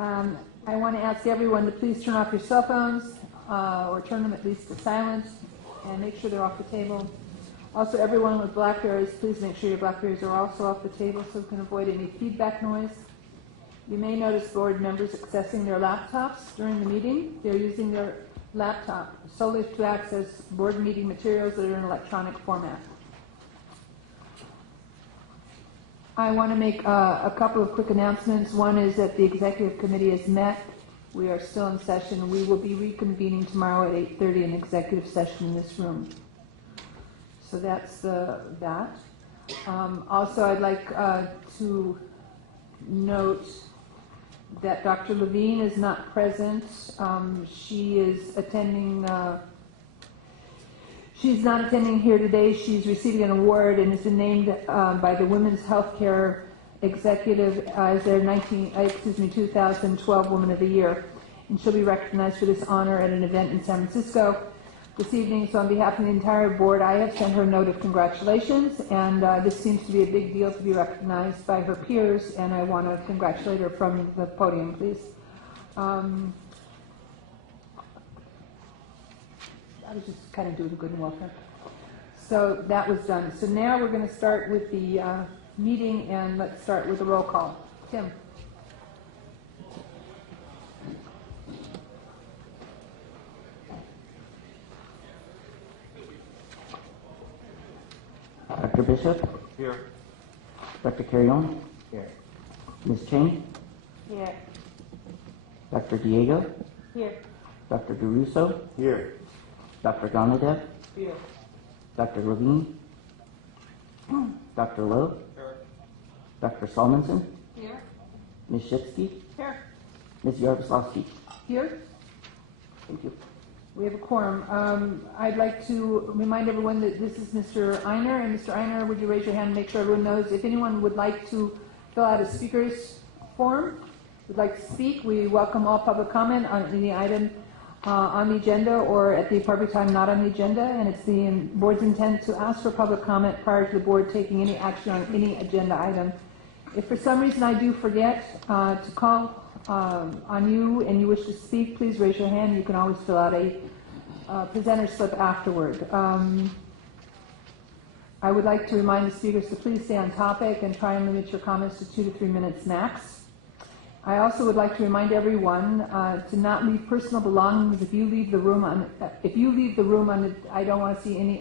I want to ask everyone to please turn off your cell phones or turn them at least to silent and make sure they're off the table. Also, everyone with Blackberries, please make sure your Blackberries are also off the table so we can avoid any feedback noise. You may notice board members accessing their laptops during the meeting. They're using their laptop solely to access board meeting materials that are in electronic format. I want to make a couple of quick announcements. One is that the executive committee has met. We are still in session. We will be reconvening tomorrow at 8:30 in executive session in this room. So that's that. Also, I'd like to note that Dr. Levine is not present. She is attending. She's not attending here today. She's receiving an award and has been named by the Women's Healthcare Executive as their 2012 Woman of the Year. And she'll be recognized for this honor at an event in San Francisco this evening. So on behalf of the entire board, I have sent her a note of congratulations. And this seems to be a big deal to be recognized by her peers. And I want to congratulate her from the podium, please. I was just kind of doing good and welcome. So that was done. So now we're going to start with the meeting, and let's start with the roll call. Tim. Dr. Bishop? Here. Dr. Carrion? Here. Ms. Chang? Here. Dr. Diego? Here. Dr. DeRusso? Here. Dr. Gonadev? Here. Dr. Levine? Dr. Lowe? Here. Dr. Salmonson? Here. Ms. Shipsky? Here. Ms. Yaroslavsky? Here. Thank you. We have a quorum. I'd like to remind everyone that this is Mr. Einer. And Mr. Einer, would you raise your hand and make sure everyone knows? If anyone would like to fill out a speaker's form, would like to speak, we welcome all public comment on any item on the agenda or at the appropriate time not on the agenda. And it's the board's intent to ask for public comment prior to the board taking any action on any agenda item. If for some reason I do forget to call on you and you wish to speak, please raise your hand. You can always fill out a presenter slip afterward. I would like to remind the speakers to please stay on topic and try and limit your comments to 2 to 3 minutes max. I also would like to remind everyone to not leave personal belongings if you leave the room I don't want to see any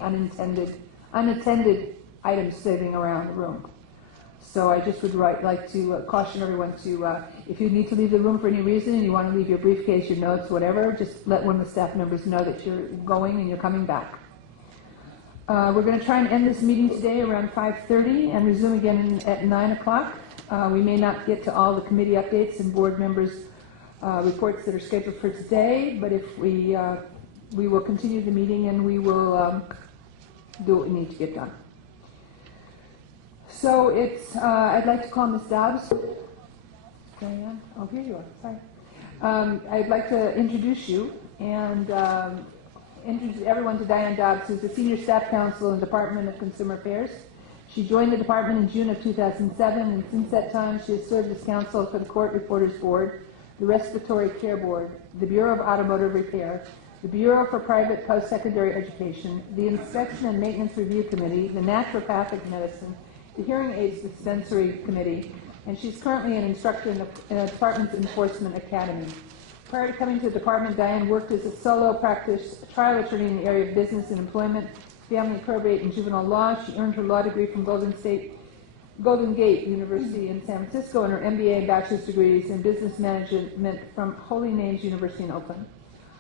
unattended items sitting around the room. So I just would like to caution everyone to, if you need to leave the room for any reason and you want to leave your briefcase, your notes, whatever, just let one of the staff members know that you're going and you're coming back. We're going to try and end this meeting today around 5:30 and resume again at 9 o'clock. We may not get to all the committee updates and board members' reports that are scheduled for today, but if we will continue the meeting and we will do what we need to get done. So it's, I'd like to call Ms. Dobbs. Diane? Oh, here you are. Sorry. I'd like to introduce you and introduce everyone to Diane Dobbs, who's the Senior Staff Counsel in the Department of Consumer Affairs. She joined the department in June of 2007, and since that time she has served as counsel for the Court Reporters Board, the Respiratory Care Board, the Bureau of Automotive Repair, the Bureau for Private Post-Secondary Education, the Inspection and Maintenance Review Committee, the Naturopathic Medicine, the Hearing Aids Dispensary Committee, and she's currently an instructor in the Department's Enforcement Academy. Prior to coming to the department, Diane worked as a solo practice trial attorney in the area of business and employment, family probate, and juvenile law. She earned her law degree from Golden Gate University in San Francisco and her MBA and bachelor's degrees in business management from Holy Names University in Oakland.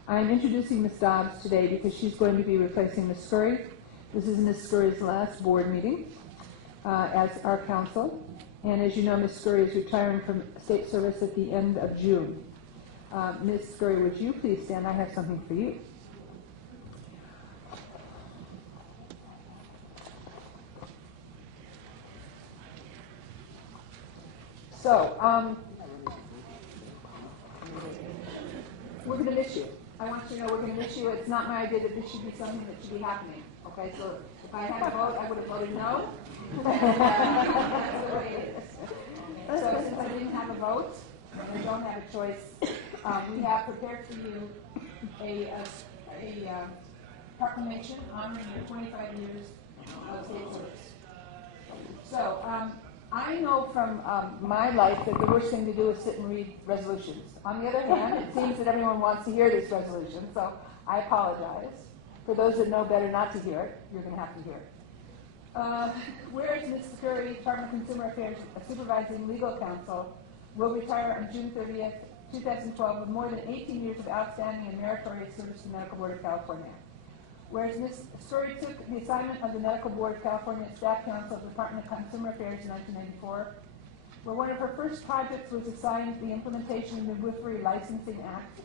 I'm introducing Ms. Dobbs today because she's going to be replacing Ms. Scurry. This is Ms. Scurry's last board meeting as our counsel. And as you know, Ms. Scurry is retiring from state service at the end of June. Ms. Scurry, would you please stand? I have something for you. So, we're going to miss you. I want you to know we're going to miss you. It's not my idea that this should be something that should be happening. Okay, so if I had a vote, I would have voted no. That's the way it is. So since I didn't have a vote, they don't have a choice. We have prepared for you a proclamation honoring your 25 years of state service. So, I know from my life that the worst thing to do is sit and read resolutions. On the other hand, it seems that everyone wants to hear this resolution, so I apologize. For those that know better not to hear it, you're going to have to hear it. Whereas Ms. Curry, Department of Consumer Affairs Supervising Legal Counsel, will retire on June 30th, 2012 with more than 18 years of outstanding and meritorious service to the Medical Board of California. Whereas Ms. Story took the assignment of the Medical Board of California Staff Counsel of the Department of Consumer Affairs in 1994, where one of her first projects was assigned the implementation of the Midwifery Licensing Act,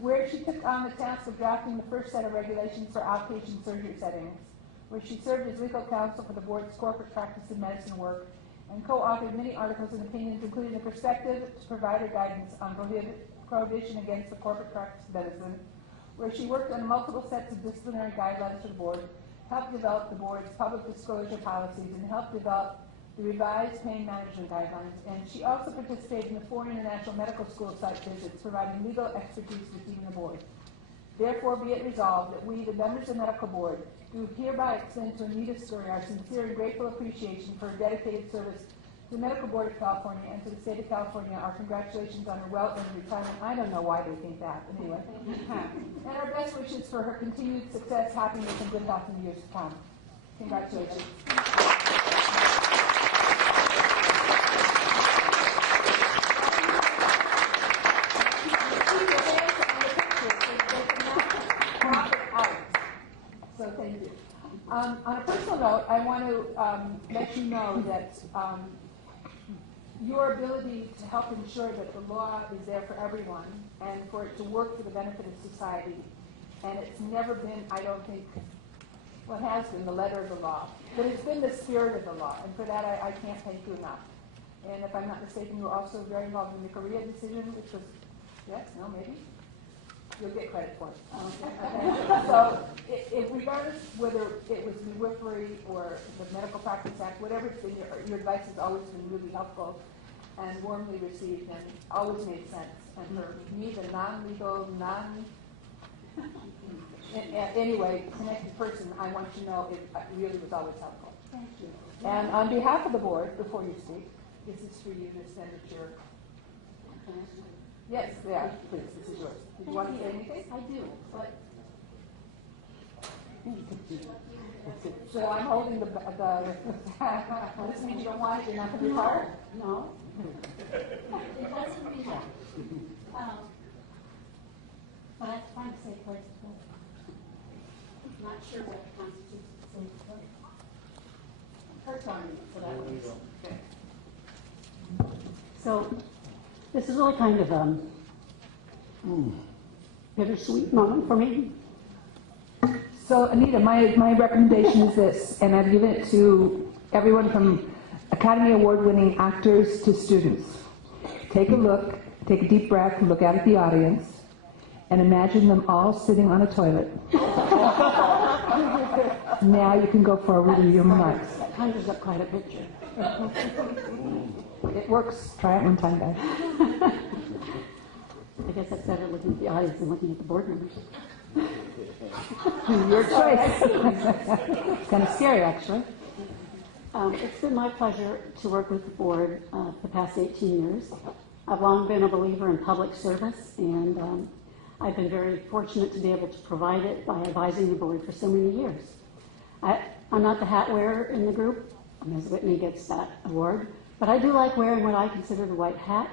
where she took on the task of drafting the first set of regulations for outpatient surgery settings, where she served as legal counsel for the board's corporate practice of medicine work, and co-authored many articles and opinions, including the Perspective to Provider Guidance on Prohibition Against the Corporate Practice of Medicine, where she worked on multiple sets of disciplinary guidelines for the board, helped develop the board's public disclosure policies, and helped develop the revised pain management guidelines. And she also participated in the foreign international medical school site visits, providing legal expertise to the team and the board. Therefore, be it resolved that we, the members of the medical board, do hereby extend to Anita Story our sincere and grateful appreciation for her dedicated service to the Medical Board of California and to the state of California. Our congratulations on her well-earned retirement. I don't know why they think that, but anyway. And our best wishes for her continued success, happiness, and good health in the years to come. Congratulations. So thank you. On a personal note, I want to let you know that your ability to help ensure that the law is there for everyone and for it to work for the benefit of society, and it's never been, I don't think, well, it has been the letter of the law, but it's been the spirit of the law, and for that I can't thank you enough. And if I'm not mistaken, you were also very involved in the Korea decision, which was, yes, no, maybe? You'll get credit for it. Okay. So, regardless whether it was midwifery or the Medical Practice Act, whatever it's been, your advice has always been really helpful and warmly received and always made sense. And for me, the non-legal, anyway, connected person, I want you to know it really was always helpful. Thank you. And on behalf of the board, before you speak, this is for you to send it your. Yes, yeah, please, this is yours. Did you want to say anything? I do, but So I'm holding the this means you don't want it, you're not going to retire? no. It doesn't mean that. But that's fine to say place to place. Not sure what constitutes a safe place. Her time for that one. So this is really kind of a bittersweet moment for me. So Anita, my recommendation is this, and I've given it to everyone from Academy Award winning actors to students. Take a look, take a deep breath, look out at the audience, and imagine them all sitting on a toilet. Now you can go forward with your remarks. That conjures up quite a picture. It works. Try it one time, guys. I guess that's better looking at the audience than looking at the board members. Your choice. It's kind of scary, actually. It's been my pleasure to work with the board the past 18 years. I've long been a believer in public service, and I've been very fortunate to be able to provide it by advising the board for so many years. I'm not the hat wearer in the group. Ms. Whitney gets that award. But I do like wearing what I consider the white hat,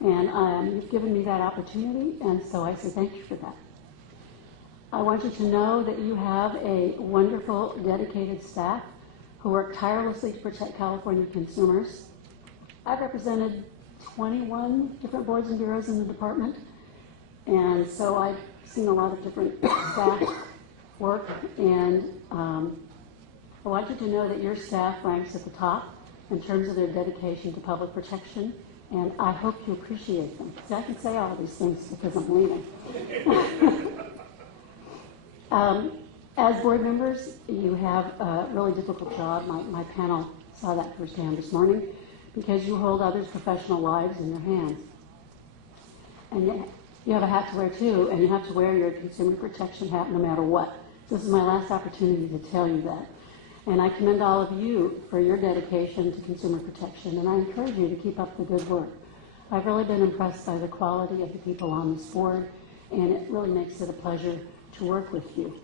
and you've given me that opportunity, and so I say thank you for that. I want you to know that you have a wonderful, dedicated staff who work tirelessly to protect California consumers. I've represented 21 different boards and bureaus in the department, and so I've seen a lot of different staff work, and I want you to know that your staff ranks at the top in terms of their dedication to public protection, and I hope you appreciate them. See, I can say all these things because I'm leaving. As board members, you have a really difficult job. My panel saw that firsthand this morning because you hold others' professional lives in your hands. and you have a hat to wear too, and you have to wear your consumer protection hat no matter what. This is my last opportunity to tell you that. And I commend all of you for your dedication to consumer protection, and I encourage you to keep up the good work. I've really been impressed by the quality of the people on this board, and it really makes it a pleasure to work with you.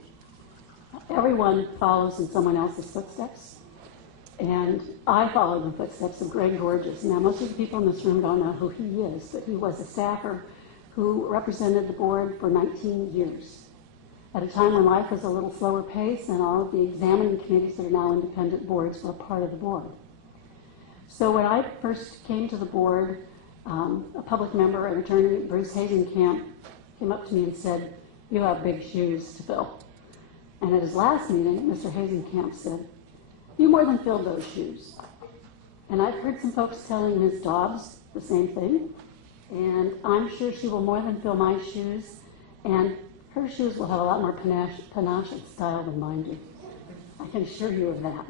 Everyone follows in someone else's footsteps, and I followed in the footsteps of Greg Gorges. Now, most of the people in this room don't know who he is, but he was a staffer who represented the board for 19 years. At a time when life was a little slower pace and all of the examining committees that are now independent boards were a part of the board. So when I first came to the board, a public member and attorney, Bruce Hazenkamp, came up to me and said, "You have big shoes to fill." And at his last meeting, Mr. Hazenkamp said, "You more than filled those shoes." And I've heard some folks telling Ms. Dobbs the same thing, and I'm sure she will more than fill my shoes, and her shoes will have a lot more panache and style than mine do. I can assure you of that.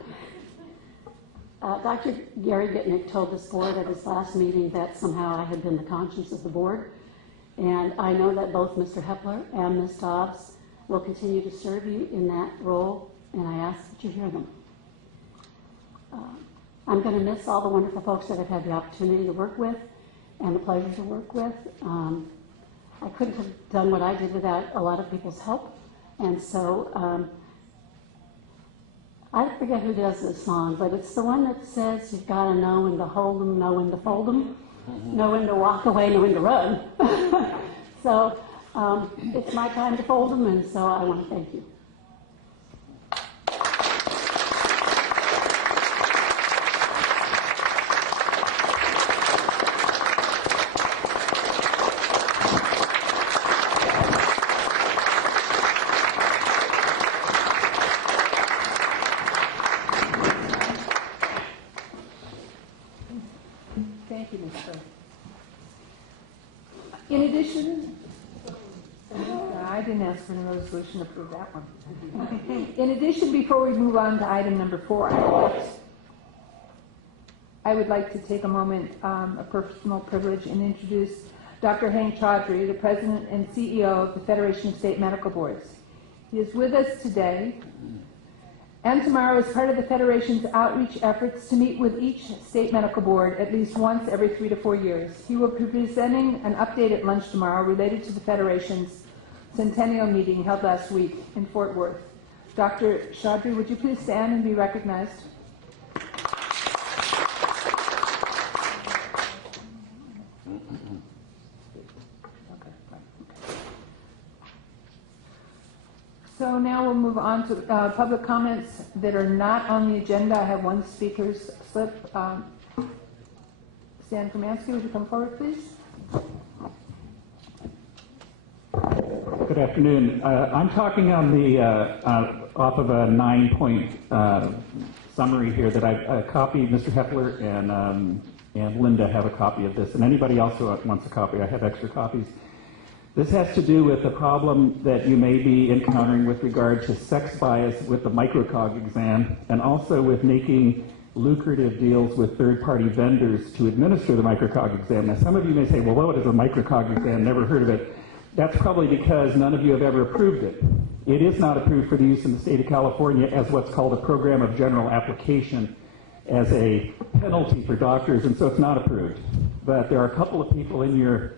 Dr. Gary Gitnick told this board at his last meeting that somehow I had been the conscience of the board, and I know that both Mr. Hepler and Ms. Dobbs will continue to serve you in that role, and I ask that you hear them. I'm going to miss all the wonderful folks that I've had the opportunity to work with and the pleasure to work with. I couldn't have done what I did without a lot of people's help, and so I forget who does this song, but it's the one that says you've got to know when to hold 'em, know when to fold 'em, know when to walk away, know when to run. So it's my time to fold them, and so I want to thank you. Thank you, Ms. Burke. In addition, I didn't ask for a resolution to approve that one. In addition, before we move on to item number 4, I would like to take a moment, a personal privilege, and introduce Dr. Hank Chaudhry, the President and CEO of the Federation of State Medical Boards. He is with us today and tomorrow as part of the Federation's outreach efforts to meet with each state medical board at least once every 3 to 4 years. He will be presenting an update at lunch tomorrow related to the Federation's centennial meeting held last week in Fort Worth. Dr. Chaudhry, would you please stand and be recognized? So now we'll move on to public comments that are not on the agenda. I have one speaker's slip. Stan Kamansky, would you come forward, please? Good afternoon. I'm talking on the off of a 9-point summary here that I copied. Mr. Hepler and Linda have a copy of this, and anybody else who wants a copy, I have extra copies. This has to do with the problem that you may be encountering with regard to sex bias with the microcog exam, and also with making lucrative deals with third-party vendors to administer the microcog exam. Now, some of you may say, well, what is a microcog exam? Never heard of it. That's probably because none of you have ever approved it. It is not approved for the use in the state of California as what's called a program of general application as a penalty for doctors, and so it's not approved. But there are a couple of people in your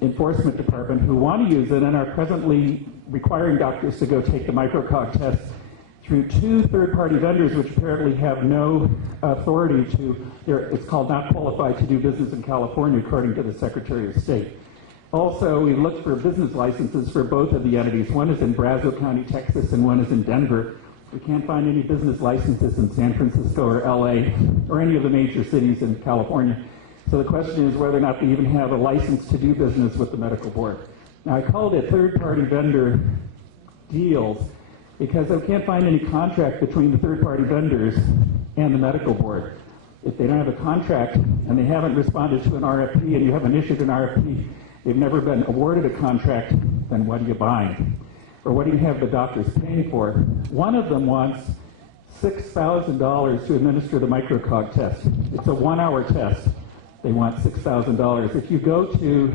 enforcement department who want to use it and are presently requiring doctors to go take the microcog test through 2 third-party vendors, which apparently have no authority to, it's called not qualified to do business in California, according to the Secretary of State. Also, we looked for business licenses for both of the entities. One is in Brazos County, Texas, and one is in Denver. We can't find any business licenses in San Francisco or LA or any of the major cities in California. So the question is whether or not they even have a license to do business with the medical board. Now, I called it third-party vendor deals because I can't find any contract between the third-party vendors and the medical board. If they don't have a contract and they haven't responded to an RFP and you haven't issued an RFP, they've never been awarded a contract, then what are you buying? Or what do you have the doctors paying for? One of them wants $6,000 to administer the microcog test. It's a 1-hour test. They want $6,000. If you go to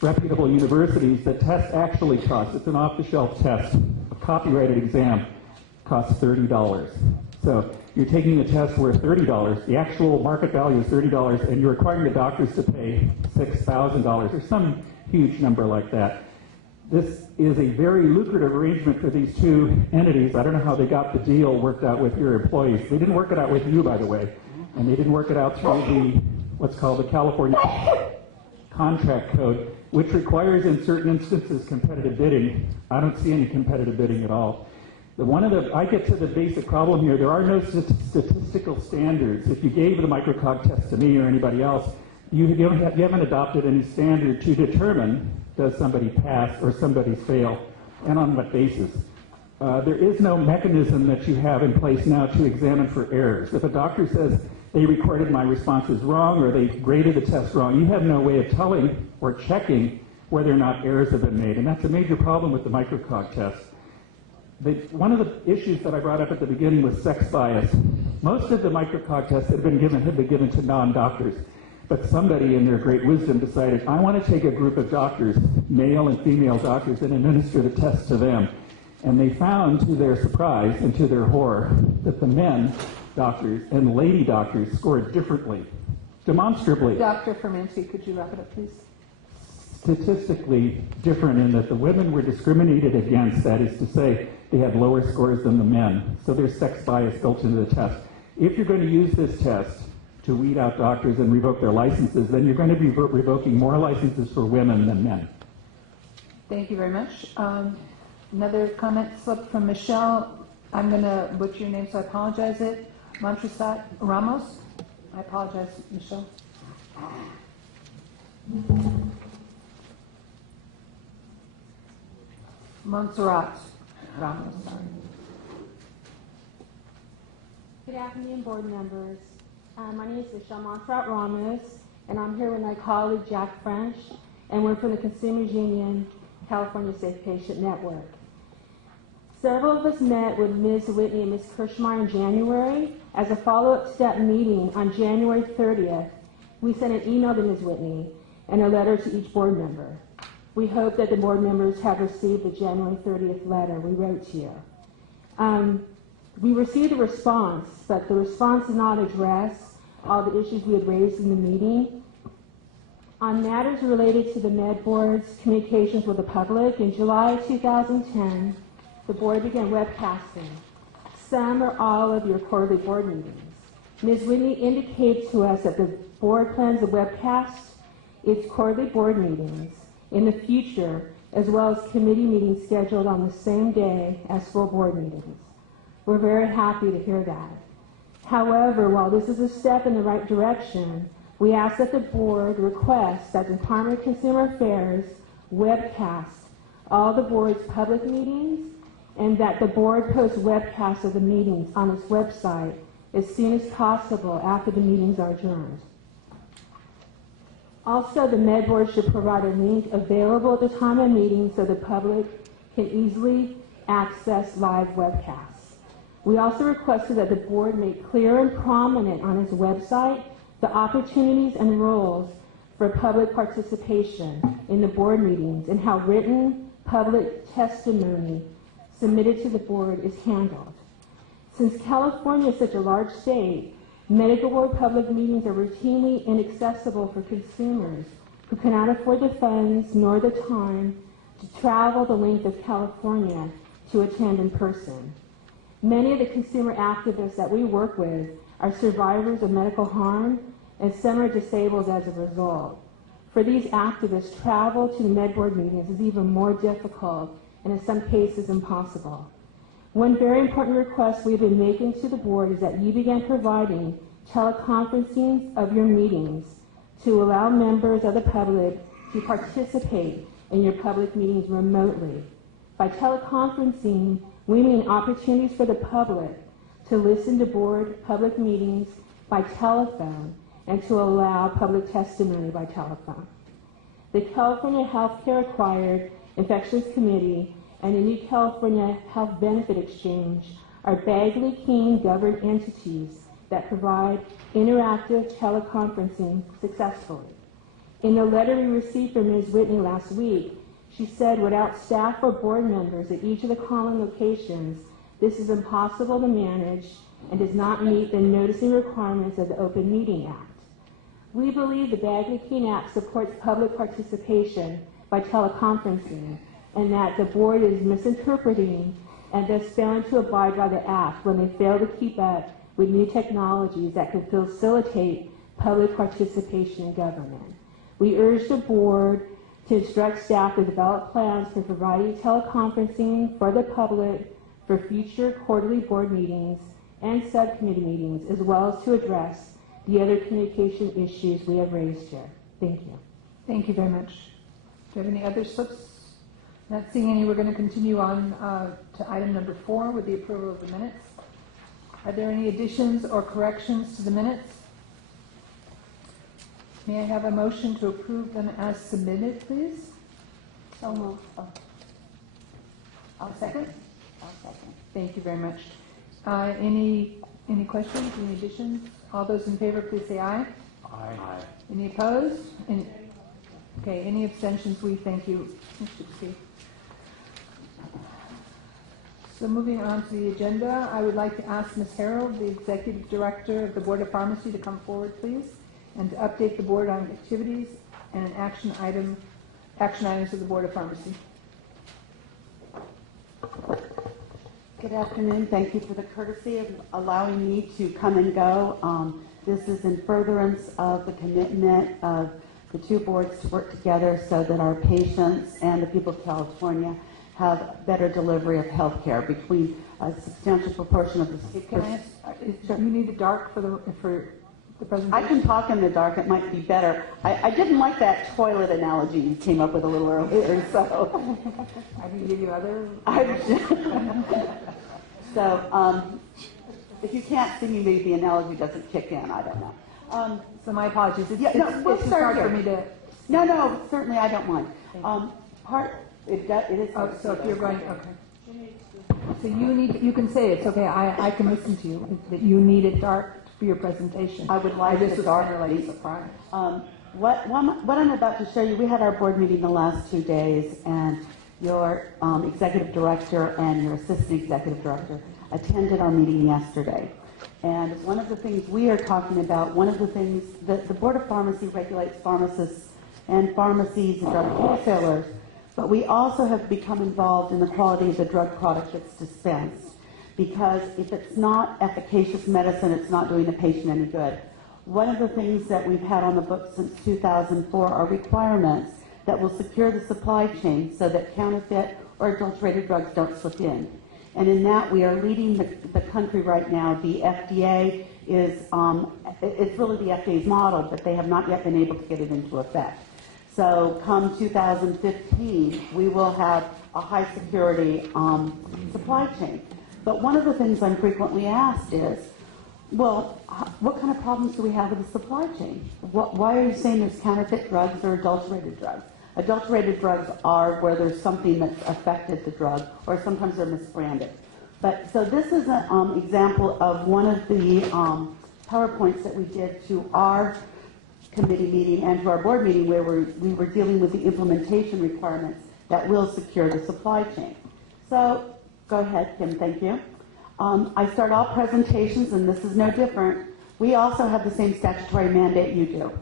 reputable universities, the test actually costs, it's an off-the-shelf test, a copyrighted exam costs $30. So you're taking a test worth $30, the actual market value is $30, and you're requiring the doctors to pay $6,000 or some huge number like that. This is a very lucrative arrangement for these two entities. I don't know how they got the deal worked out with your employees. They didn't work it out with you, by the way, and they didn't work it out through the what's called the California Contract Code, which requires in certain instances competitive bidding. I don't see any competitive bidding at all. I get to the basic problem here. There are no statistical standards. If you gave the microcog test to me or anybody else, you haven't adopted any standard to determine does somebody pass or somebody fail, and on what basis. There is no mechanism that you have in place now to examine for errors. If a doctor says they recorded my responses wrong or they graded the test wrong, you have no way of telling or checking whether or not errors have been made, and that's a major problem with the microcog test. One of the issues that I brought up at the beginning was sex bias. Most of the microcog tests have been given to non-doctors, but somebody in their great wisdom decided, I want to take a group of doctors, male and female doctors, and administer the test to them. And they found, to their surprise and to their horror, that the men doctors and lady doctors scored differently, demonstrably. Dr. Fermansky, could you wrap it up, please? Statistically different in that the women were discriminated against, that is to say, they had lower scores than the men. So there's sex bias built into the test. If you're going to use this test to weed out doctors and revoke their licenses, then you're going to be revoking more licenses for women than men. Thank you very much. Another comment slip from Michelle. I'm going to butcher your name, so I apologize. Montserrat Ramos. I apologize, Michelle. Montserrat Ramos, sorry. Good afternoon, board members. My name is Michelle Montserrat Ramos, and I'm here with my colleague Jack French, and we're from the Consumers Union California Safe Patient Network. Several of us met with Ms. Whitney and Ms. Kirschmeyer in January. As a follow-up step meeting on January 30th, we sent an email to Ms. Whitney and a letter to each board member. We hope that the board members have received the January 30th letter we wrote to you. We received a response, but the response did not address all the issues we had raised in the meeting. On matters related to the Med Board's communications with the public, in July 2010, the board began webcasting some or all of your quarterly board meetings. Ms. Whitney indicated to us that the board plans to webcast its quarterly board meetings in the future, as well as committee meetings scheduled on the same day as full board meetings. We're very happy to hear that. However, while this is a step in the right direction, we ask that the board request that the Department of Consumer Affairs webcast all the board's public meetings, and that the board post webcasts of the meetings on its website as soon as possible after the meetings are adjourned. Also, the Med Board should provide a link available at the time of meeting so the public can easily access live webcasts. We also requested that the board make clear and prominent on its website the opportunities and roles for public participation in the board meetings and how written public testimony submitted to the board is handled. Since California is such a large state, medical board public meetings are routinely inaccessible for consumers who cannot afford the funds nor the time to travel the length of California to attend in person. Many of the consumer activists that we work with are survivors of medical harm, and some are disabled as a result. For these activists, travel to the Med Board meetings is even more difficult and in some cases impossible. One very important request we've been making to the board is that you begin providing teleconferencing of your meetings to allow members of the public to participate in your public meetings remotely. By teleconferencing, we mean opportunities for the public to listen to board public meetings by telephone and to allow public testimony by telephone. The California Healthcare Acquired Infections Committee and the New California Health Benefit Exchange are Bagley King governed entities that provide interactive teleconferencing successfully. In the letter we received from Ms. Whitney last week, she said without staff or board members at each of the common locations, this is impossible to manage and does not meet the noticing requirements of the Open Meeting Act. We believe the Bagley-Keene Act supports public participation by teleconferencing, and that the board is misinterpreting and thus failing to abide by the act when they fail to keep up with new technologies that can facilitate public participation in government. We urge the board to instruct staff to develop plans for providing teleconferencing for the public for future quarterly board meetings and subcommittee meetings, as well as to address the other communication issues we have raised here. Thank you. Thank you very much. Do you have any other slips? Not seeing any, we're going to continue on to item number 4 with the approval of the minutes. Are there any additions or corrections to the minutes? May I have a motion to approve them as submitted, please? So moved. I'll second. I'll second. Thank you very much. Any questions, any additions? All those in favor, please say aye. Aye. Any opposed? Okay, any abstentions? We thank you, Mr. Steve. So moving on to the agenda, I would like to ask Ms. Harold, the Executive Director of the Board of Pharmacy, to come forward, please, and to update the board on activities and action items of the Board of Pharmacy. Good afternoon. Thank you for the courtesy of allowing me to come and go. This is in furtherance of the commitment of the two boards to work together so that our patients and the people of California have better delivery of health care between a substantial proportion of the... Can I ask, you need it dark for the presentation? I can talk in the dark. It might be better. I didn't like that toilet analogy you came up with a little earlier, so... I can give you other... So, if you can't see me, maybe the analogy doesn't kick in. I don't know. So my apologies. It's we'll just start hard for here. me to... No, certainly I don't mind. It is. Oh, so if you're going, okay. So you can say it's okay, I can listen to you, that you need it dark for your presentation. I would like this it was dark, kind of like a please. surprise. What I'm about to show you, we had our board meeting the last 2 days, and your executive director and your assistant executive director attended our meeting yesterday. And one of the things we are talking about, one of the things that the Board of Pharmacy regulates pharmacists and pharmacies and drug wholesalers, but we also have become involved in the quality of the drug product that's dispensed. Because if it's not efficacious medicine, it's not doing the patient any good. One of the things that we've had on the books since 2004 are requirements that will secure the supply chain so that counterfeit or adulterated drugs don't slip in. And in that, we are leading the country right now. The FDA is, it's really the FDA's model, but they have not yet been able to get it into effect. So come 2015, we will have a high security supply chain. But one of the things I'm frequently asked is, well, what kind of problems do we have with the supply chain? Why are you saying there's counterfeit drugs or adulterated drugs? Adulterated drugs are where there's something that's affected the drug, or sometimes they're misbranded. But so this is an example of one of the PowerPoints that we did to our committee meeting and to our board meeting, where we were dealing with the implementation requirements that will secure the supply chain. So go ahead, Kim, thank you. I start all presentations, and this is no different. We also have the same statutory mandate you do.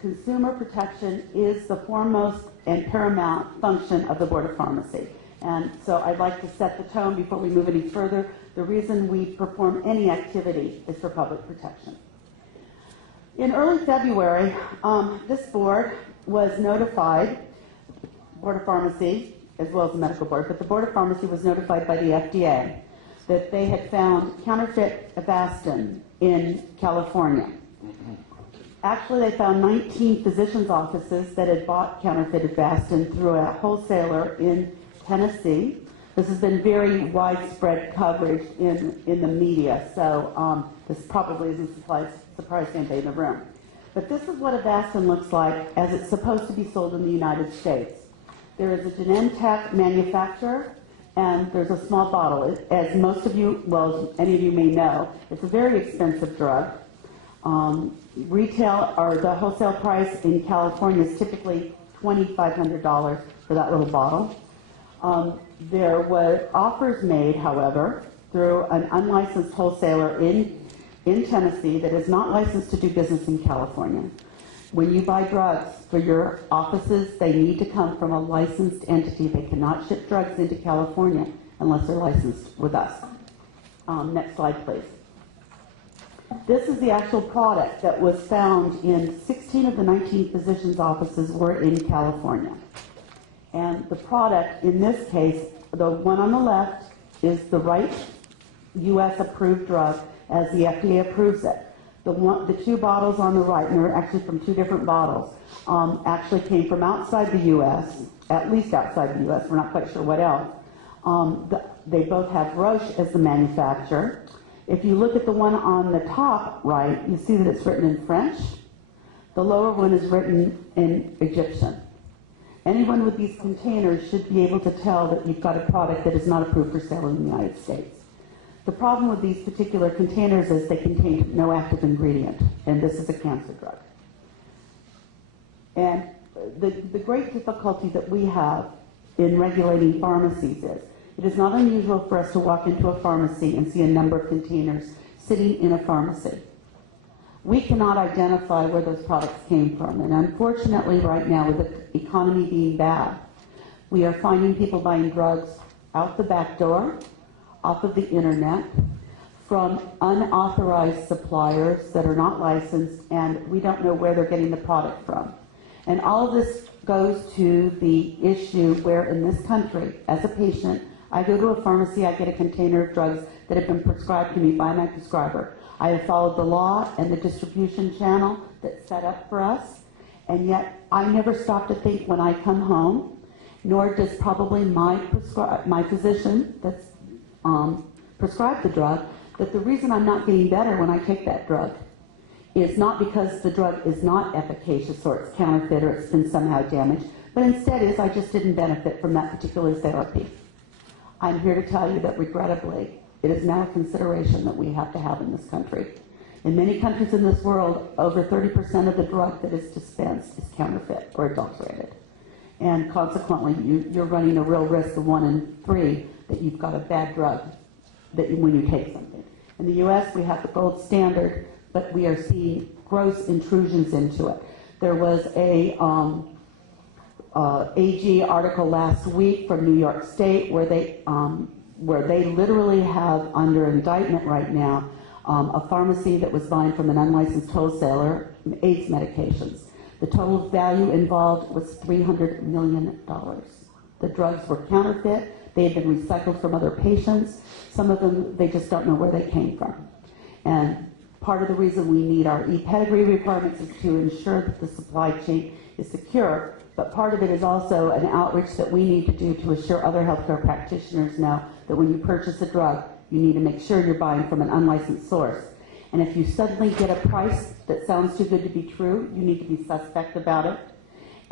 Consumer protection is the foremost and paramount function of the Board of Pharmacy. And so I'd like to set the tone before we move any further. The reason we perform any activity is for public protection. In early February, this board was notified, Board of Pharmacy, as well as the medical board, but the Board of Pharmacy was notified by the FDA that they had found counterfeit Avastin in California. Actually, they found 19 physicians' offices that had bought counterfeit Avastin through a wholesaler in Tennessee. This has been very widespread coverage in the media, so this probably isn't surprise to anybody in the room. But this is what Avastin looks like as it's supposed to be sold in the United States. There is a Genentech manufacturer, and there's a small bottle. As most of you, well, as any of you may know, it's a very expensive drug. Retail or the wholesale price in California is typically $2,500 for that little bottle. There were offers made, however, through an unlicensed wholesaler in Tennessee that is not licensed to do business in California. When you buy drugs for your offices, they need to come from a licensed entity. They cannot ship drugs into California unless they're licensed with us. Next slide, please. This is the actual product that was found in 16 of the 19 physicians' offices were in California. And the product, in this case, the one on the left is the right U.S. approved drug as the FDA approves it. The two bottles on the right, and they're actually from two different bottles, actually came from outside the U.S., at least outside the U.S. We're not quite sure what else. They both have Roche as the manufacturer. If you look at the one on the top right, you see that it's written in French. The lower one is written in Egyptian. Anyone with these containers should be able to tell that you've got a product that is not approved for sale in the United States. The problem with these particular containers is they contain no active ingredient, and this is a cancer drug. And the great difficulty that we have in regulating pharmacies is it is not unusual for us to walk into a pharmacy and see a number of containers sitting in a pharmacy. We cannot identify where those products came from, and unfortunately right now with the economy being bad, we are finding people buying drugs out the back door, off of the internet, from unauthorized suppliers that are not licensed, and we don't know where they're getting the product from. And all of this goes to the issue where in this country, as a patient, I go to a pharmacy, I get a container of drugs that have been prescribed to me by my prescriber. I have followed the law and the distribution channel that's set up for us, and yet I never stop to think when I come home, nor does probably my physician that's prescribed the drug, that the reason I'm not getting better when I take that drug is not because the drug is not efficacious or it's counterfeit or it's been somehow damaged, but instead is I just didn't benefit from that particular therapy. I'm here to tell you that regrettably, it is now a consideration that we have to have in this country. In many countries in this world, over 30% of the drug that is dispensed is counterfeit or adulterated. And consequently, you're running a real risk of 1 in 3 that you've got a bad drug when you take something. In the U.S., we have the gold standard, but we are seeing gross intrusions into it. There was a AG article last week from New York State where they literally have under indictment right now a pharmacy that was buying from an unlicensed wholesaler AIDS medications. The total value involved was $300 million. The drugs were counterfeit. They had been recycled from other patients. Some of them, they just don't know where they came from. And part of the reason we need our e-pedigree requirements is to ensure that the supply chain is secure, but part of it is also an outreach that we need to do to assure other healthcare practitioners know that when you purchase a drug, you need to make sure you're buying from an unlicensed source. And if you suddenly get a price that sounds too good to be true, you need to be suspect about it.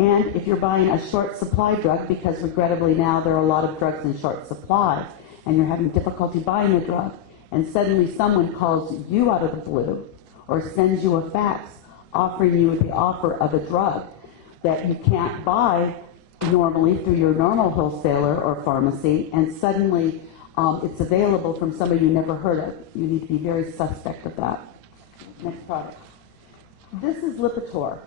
And if you're buying a short supply drug, because regrettably now there are a lot of drugs in short supply, and you're having difficulty buying a drug, and suddenly someone calls you out of the blue or sends you a fax offering you the offer of a drug that you can't buy normally through your normal wholesaler or pharmacy, and suddenly it's available from somebody you never heard of. You need to be very suspect of that. Next product. This is Lipitor.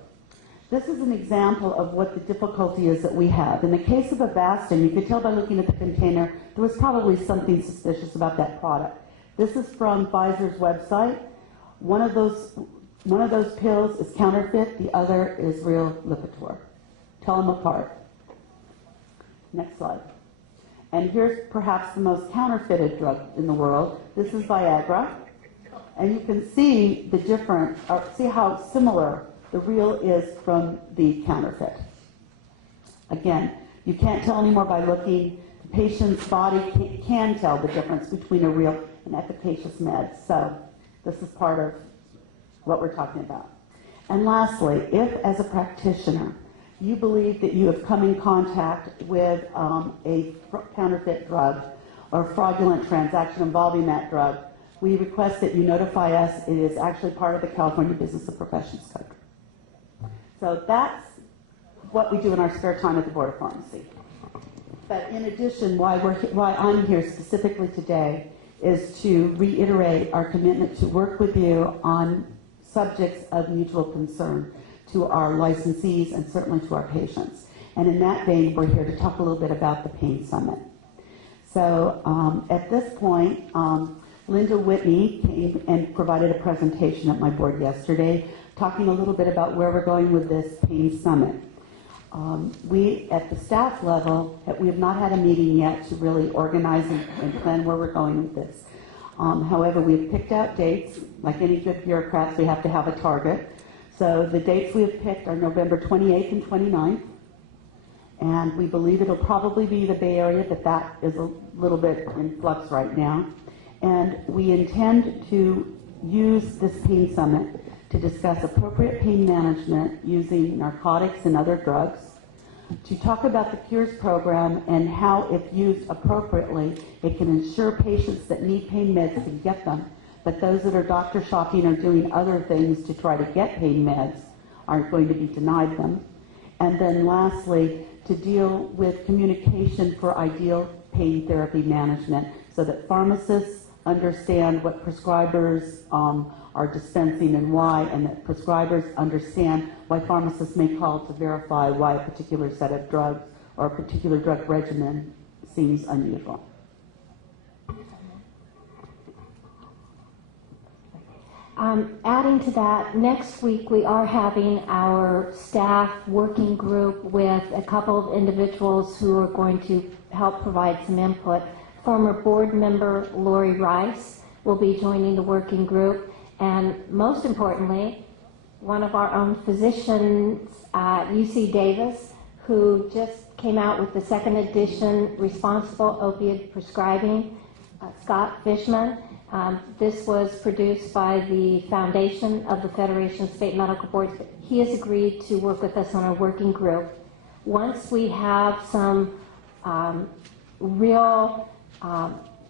This is an example of what the difficulty is that we have. In the case of Avastin, you could tell by looking at the container, there was probably something suspicious about that product. This is from Pfizer's website. One of those pills is counterfeit, the other is real Lipitor. Tell them apart. Next slide. And here's perhaps the most counterfeited drug in the world. This is Viagra. And you can see the difference, or see how similar the real is from the counterfeit. Again, you can't tell anymore by looking. The patient's body can tell the difference between a real and efficacious med. So this is part of what we're talking about. And lastly, if as a practitioner you believe that you have come in contact with a counterfeit drug or fraudulent transaction involving that drug, we request that you notify us. It is actually part of the California Business of Professions Code. So that's what we do in our spare time at the Board of Pharmacy. But in addition, why I'm here specifically today is to reiterate our commitment to work with you on subjects of mutual concern to our licensees and certainly to our patients. And in that vein, we're here to talk a little bit about the Pain Summit. So at this point, Linda Whitney came and provided a presentation at my board yesterday, talking a little bit about where we're going with this Pain Summit. We, at the staff level, we have not had a meeting yet to really organize and plan where we're going with this. However, we've picked out dates. Like any good bureaucrats, we have to have a target. So the dates we have picked are November 28th and 29th. And we believe it'll probably be the Bay Area, but that is a little bit in flux right now. And we intend to use this Pain Summit to discuss appropriate pain management using narcotics and other drugs, to talk about the Cures program and how, if used appropriately, it can ensure patients that need pain meds can get them, but those that are doctor shopping or doing other things to try to get pain meds aren't going to be denied them. And then lastly, to deal with communication for ideal pain therapy management so that pharmacists understand what prescribers are dispensing and why, and that prescribers understand why pharmacists may call to verify why a particular set of drugs or a particular drug regimen seems unusual. Adding to that, next week we are having our staff working group with a couple of individuals who are going to help provide some input. Former board member Lori Rice will be joining the working group, and most importantly, one of our own physicians at UC Davis, who just came out with the second edition Responsible Opioid Prescribing, Scott Fishman. This was produced by the Foundation of the Federation of State Medical Boards. But he has agreed to work with us on our working group. Once we have some real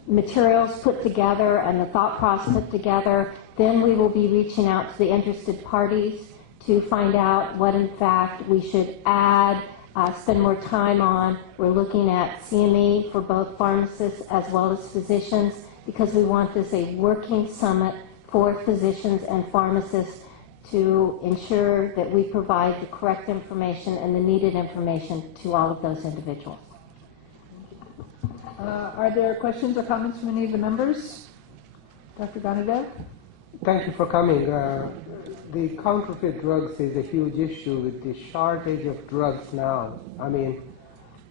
materials put together and the thought process put together, then we will be reaching out to the interested parties to find out what in fact we should add, spend more time on. We're looking at CME for both pharmacists as well as physicians, because we want this a working summit for physicians and pharmacists to ensure that we provide the correct information and the needed information to all of those individuals. Are there questions or comments from any of the members? Dr. Ganadev? Thank you for coming. The counterfeit drugs is a huge issue with the shortage of drugs now. I mean,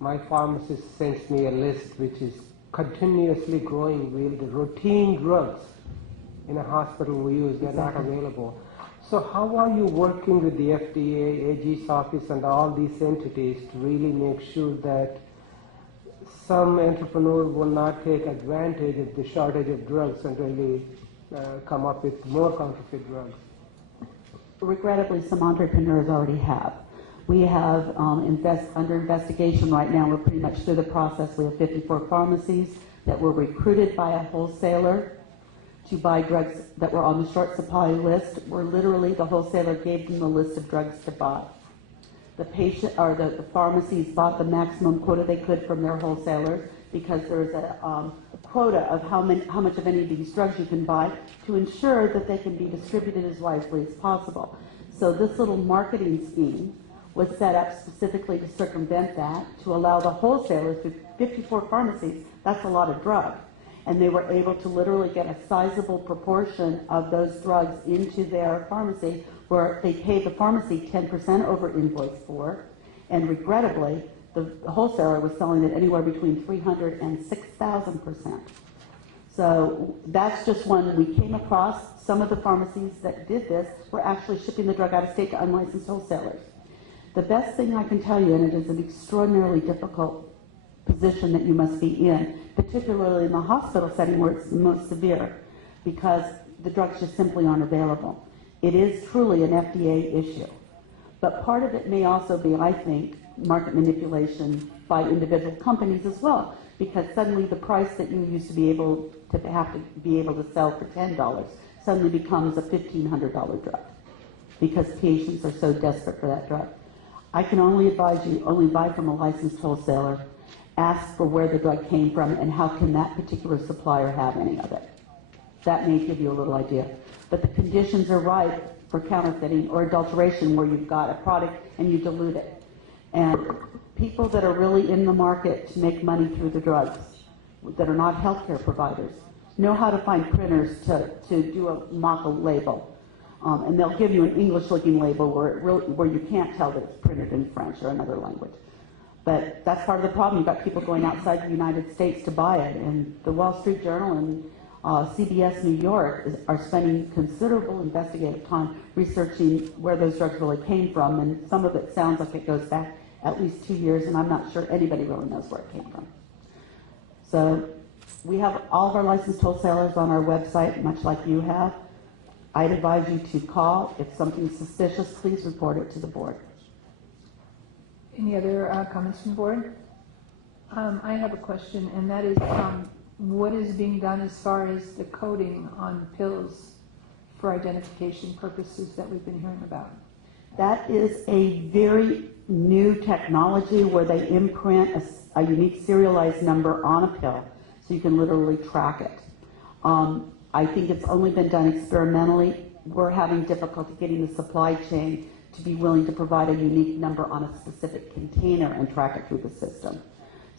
my pharmacist sends me a list which is continuously growing. The routine drugs in a hospital we use, they're not available. So how are you working with the FDA, AG's office, and all these entities to really make sure that some entrepreneur will not take advantage of the shortage of drugs and really come up with more counterfeit drugs? Regrettably, some entrepreneurs already have. We have under investigation right now. We're pretty much through the process. We have 54 pharmacies that were recruited by a wholesaler to buy drugs that were on the short supply list, where literally the wholesaler gave them the list of drugs to buy. The patient or the pharmacies bought the maximum quota they could from their wholesalers, because there's a quota of how much of any of these drugs you can buy to ensure that they can be distributed as wisely as possible. So this little marketing scheme was set up specifically to circumvent that, to allow the wholesalers, to 54 pharmacies, that's a lot of drug. And they were able to literally get a sizable proportion of those drugs into their pharmacy, where they paid the pharmacy 10% over invoice for, and regrettably, the wholesaler was selling it anywhere between 300 and 6,000%. So that's just one we came across. Some of the pharmacies that did this were actually shipping the drug out of state to unlicensed wholesalers. The best thing I can tell you, and it is an extraordinarily difficult position that you must be in, particularly in the hospital setting where it's most severe, because the drugs just simply aren't available. It is truly an FDA issue. But part of it may also be, I think, market manipulation by individual companies as well, because suddenly the price that you used to be able to sell for $10 suddenly becomes a $1,500 drug, because patients are so desperate for that drug. I can only advise you, only buy from a licensed wholesaler, ask for where the drug came from and how can that particular supplier have any of it. That may give you a little idea. But the conditions are right for counterfeiting or adulteration, where you've got a product and you dilute it. And people that are really in the market to make money through the drugs, that are not healthcare providers, know how to find printers to do a mock label. And they'll give you an English-looking label where you can't tell that it's printed in French or another language. But that's part of the problem. You've got people going outside the United States to buy it. And the Wall Street Journal and CBS New York are spending considerable investigative time researching where those drugs really came from. And some of it sounds like it goes back at least 2 years, and I'm not sure anybody really knows where it came from. So we have all of our licensed wholesalers on our website, much like you have. I'd advise you to call. If something's suspicious, please report it to the board. Any other comments from the board? I have a question, and that is what is being done as far as the coding on pills for identification purposes that we've been hearing about? That is a very new technology where they imprint a unique serialized number on a pill so you can literally track it. I think it's only been done experimentally. We're having difficulty getting the supply chain to be willing to provide a unique number on a specific container and track it through the system.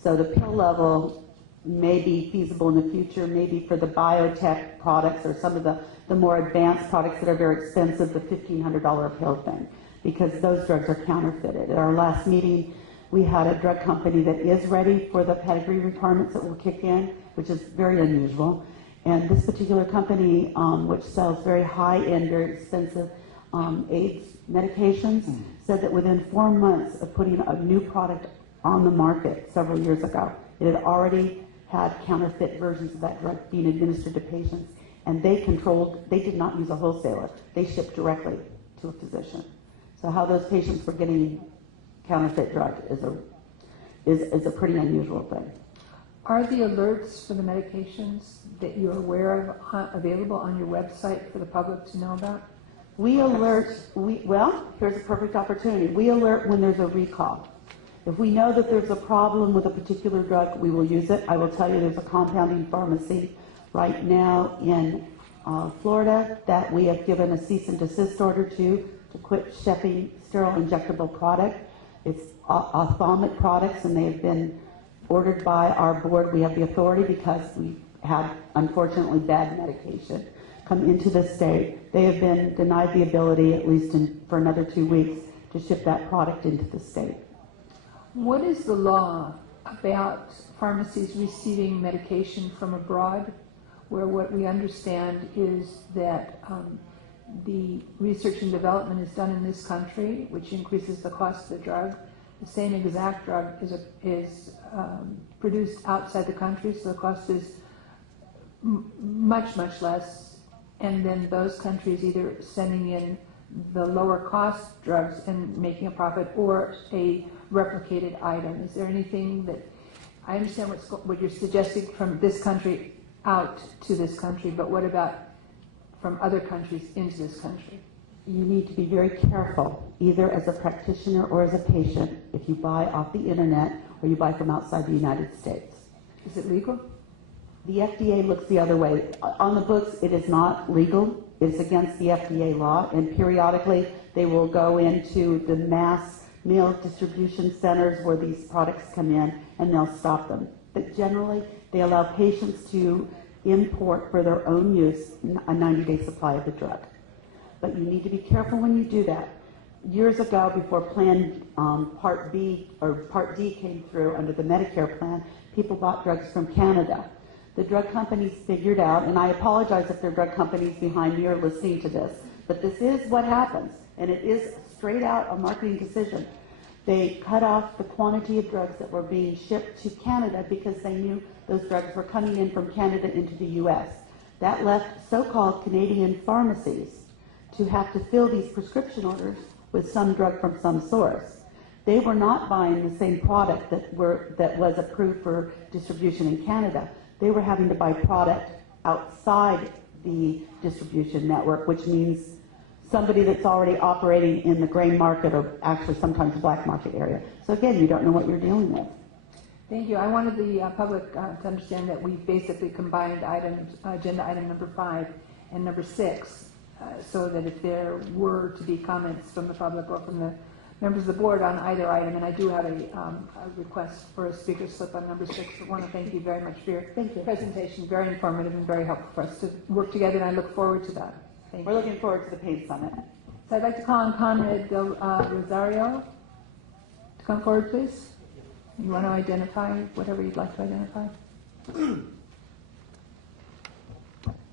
So the pill level may be feasible in the future, maybe for the biotech products or some of the more advanced products that are very expensive, the $1,500 a pill thing, because those drugs are counterfeited. At our last meeting, we had a drug company that is ready for the pedigree requirements that will kick in, which is very unusual. And this particular company, which sells very high-end, very expensive AIDS medications, said that within 4 months of putting a new product on the market several years ago, it had already had counterfeit versions of that drug being administered to patients, and they did not use a wholesaler. They shipped directly to a physician. So how those patients were getting counterfeit drug is a pretty unusual thing. Are the alerts for the medications that you're aware of available on your website for the public to know about? We alert, well, here's a perfect opportunity. We alert when there's a recall. If we know that there's a problem with a particular drug, we will use it. I will tell you there's a compounding pharmacy right now in Florida that we have given a cease and desist order to quit shipping sterile injectable product. It's ophthalmic products, and they have been ordered by our board. We have the authority because we had, unfortunately, bad medication come into the state. They have been denied the ability, at least for another 2 weeks, to ship that product into the state. What is the law about pharmacies receiving medication from abroad, where what we understand is that the research and development is done in this country, which increases the cost of the drug. The same exact drug is produced outside the country, so the cost is much, much less. And then those countries either sending in the lower cost drugs and making a profit, or a replicated item. Is there anything that, I understand what you're suggesting from this country out to this country, but what about from other countries into this country? You need to be very careful, either as a practitioner or as a patient, if you buy off the internet or you buy from outside the United States. Is it legal? The FDA looks the other way. On the books, it is not legal. It's against the FDA law, and periodically they will go into the mass meal distribution centers where these products come in, and they'll stop them. But generally, they allow patients to import for their own use a 90-day supply of the drug. But you need to be careful when you do that. Years ago, before Plan Part B or Part D came through under the Medicare plan, people bought drugs from Canada. The drug companies figured out, and I apologize if there are drug companies behind me or listening to this, but this is what happens, and it is straight out a marketing decision. They cut off the quantity of drugs that were being shipped to Canada because they knew those drugs were coming in from Canada into the U.S. That left so-called Canadian pharmacies to have to fill these prescription orders with some drug from some source. They were not buying the same product that was approved for distribution in Canada. They were having to buy product outside the distribution network, which means somebody that's already operating in the gray market or actually sometimes the black market area. So again, you don't know what you're dealing with. Thank you. I wanted the public to understand that we basically combined items, agenda item number 5 and number 6, so that if there were to be comments from the public or from the members of the board on either item, and I do have a request for a speaker slip on number 6. I want to thank you very much for your presentation. Very informative and very helpful for us to work together, and I look forward to that. Thank We're you. looking forward to the Pain Summit. So I'd like to call on Conrad Del Rosario to come forward, please. You want to identify whatever you'd like to identify?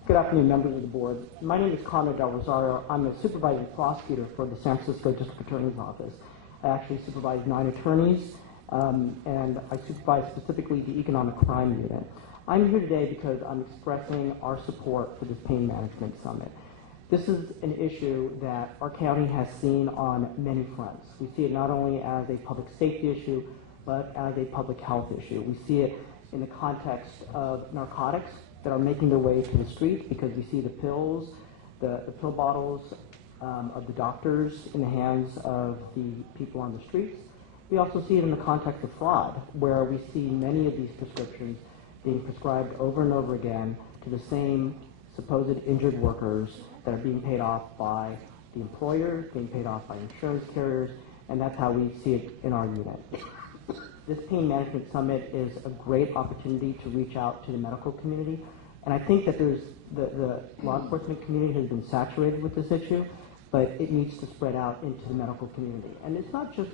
Good afternoon, members of the board. My name is Conrad Del Rosario. I'm a supervising prosecutor for the San Francisco District Attorney's Office. I actually supervise 9 attorneys, and I supervise specifically the Economic Crime Unit. I'm here today because I'm expressing our support for this Pain Management Summit. This is an issue that our county has seen on many fronts. We see it not only as a public safety issue, but as a public health issue. We see it in the context of narcotics that are making their way to the streets because we see the pills, the pill bottles of the doctors in the hands of the people on the streets. We also see it in the context of fraud, where we see many of these prescriptions being prescribed over and over again to the same supposed injured workers that are being paid off by the employers, being paid off by insurance carriers, and that's how we see it in our unit. This Pain Management Summit is a great opportunity to reach out to the medical community, and I think that there's the law enforcement community has been saturated with this issue, but it needs to spread out into the medical community. And it's not just,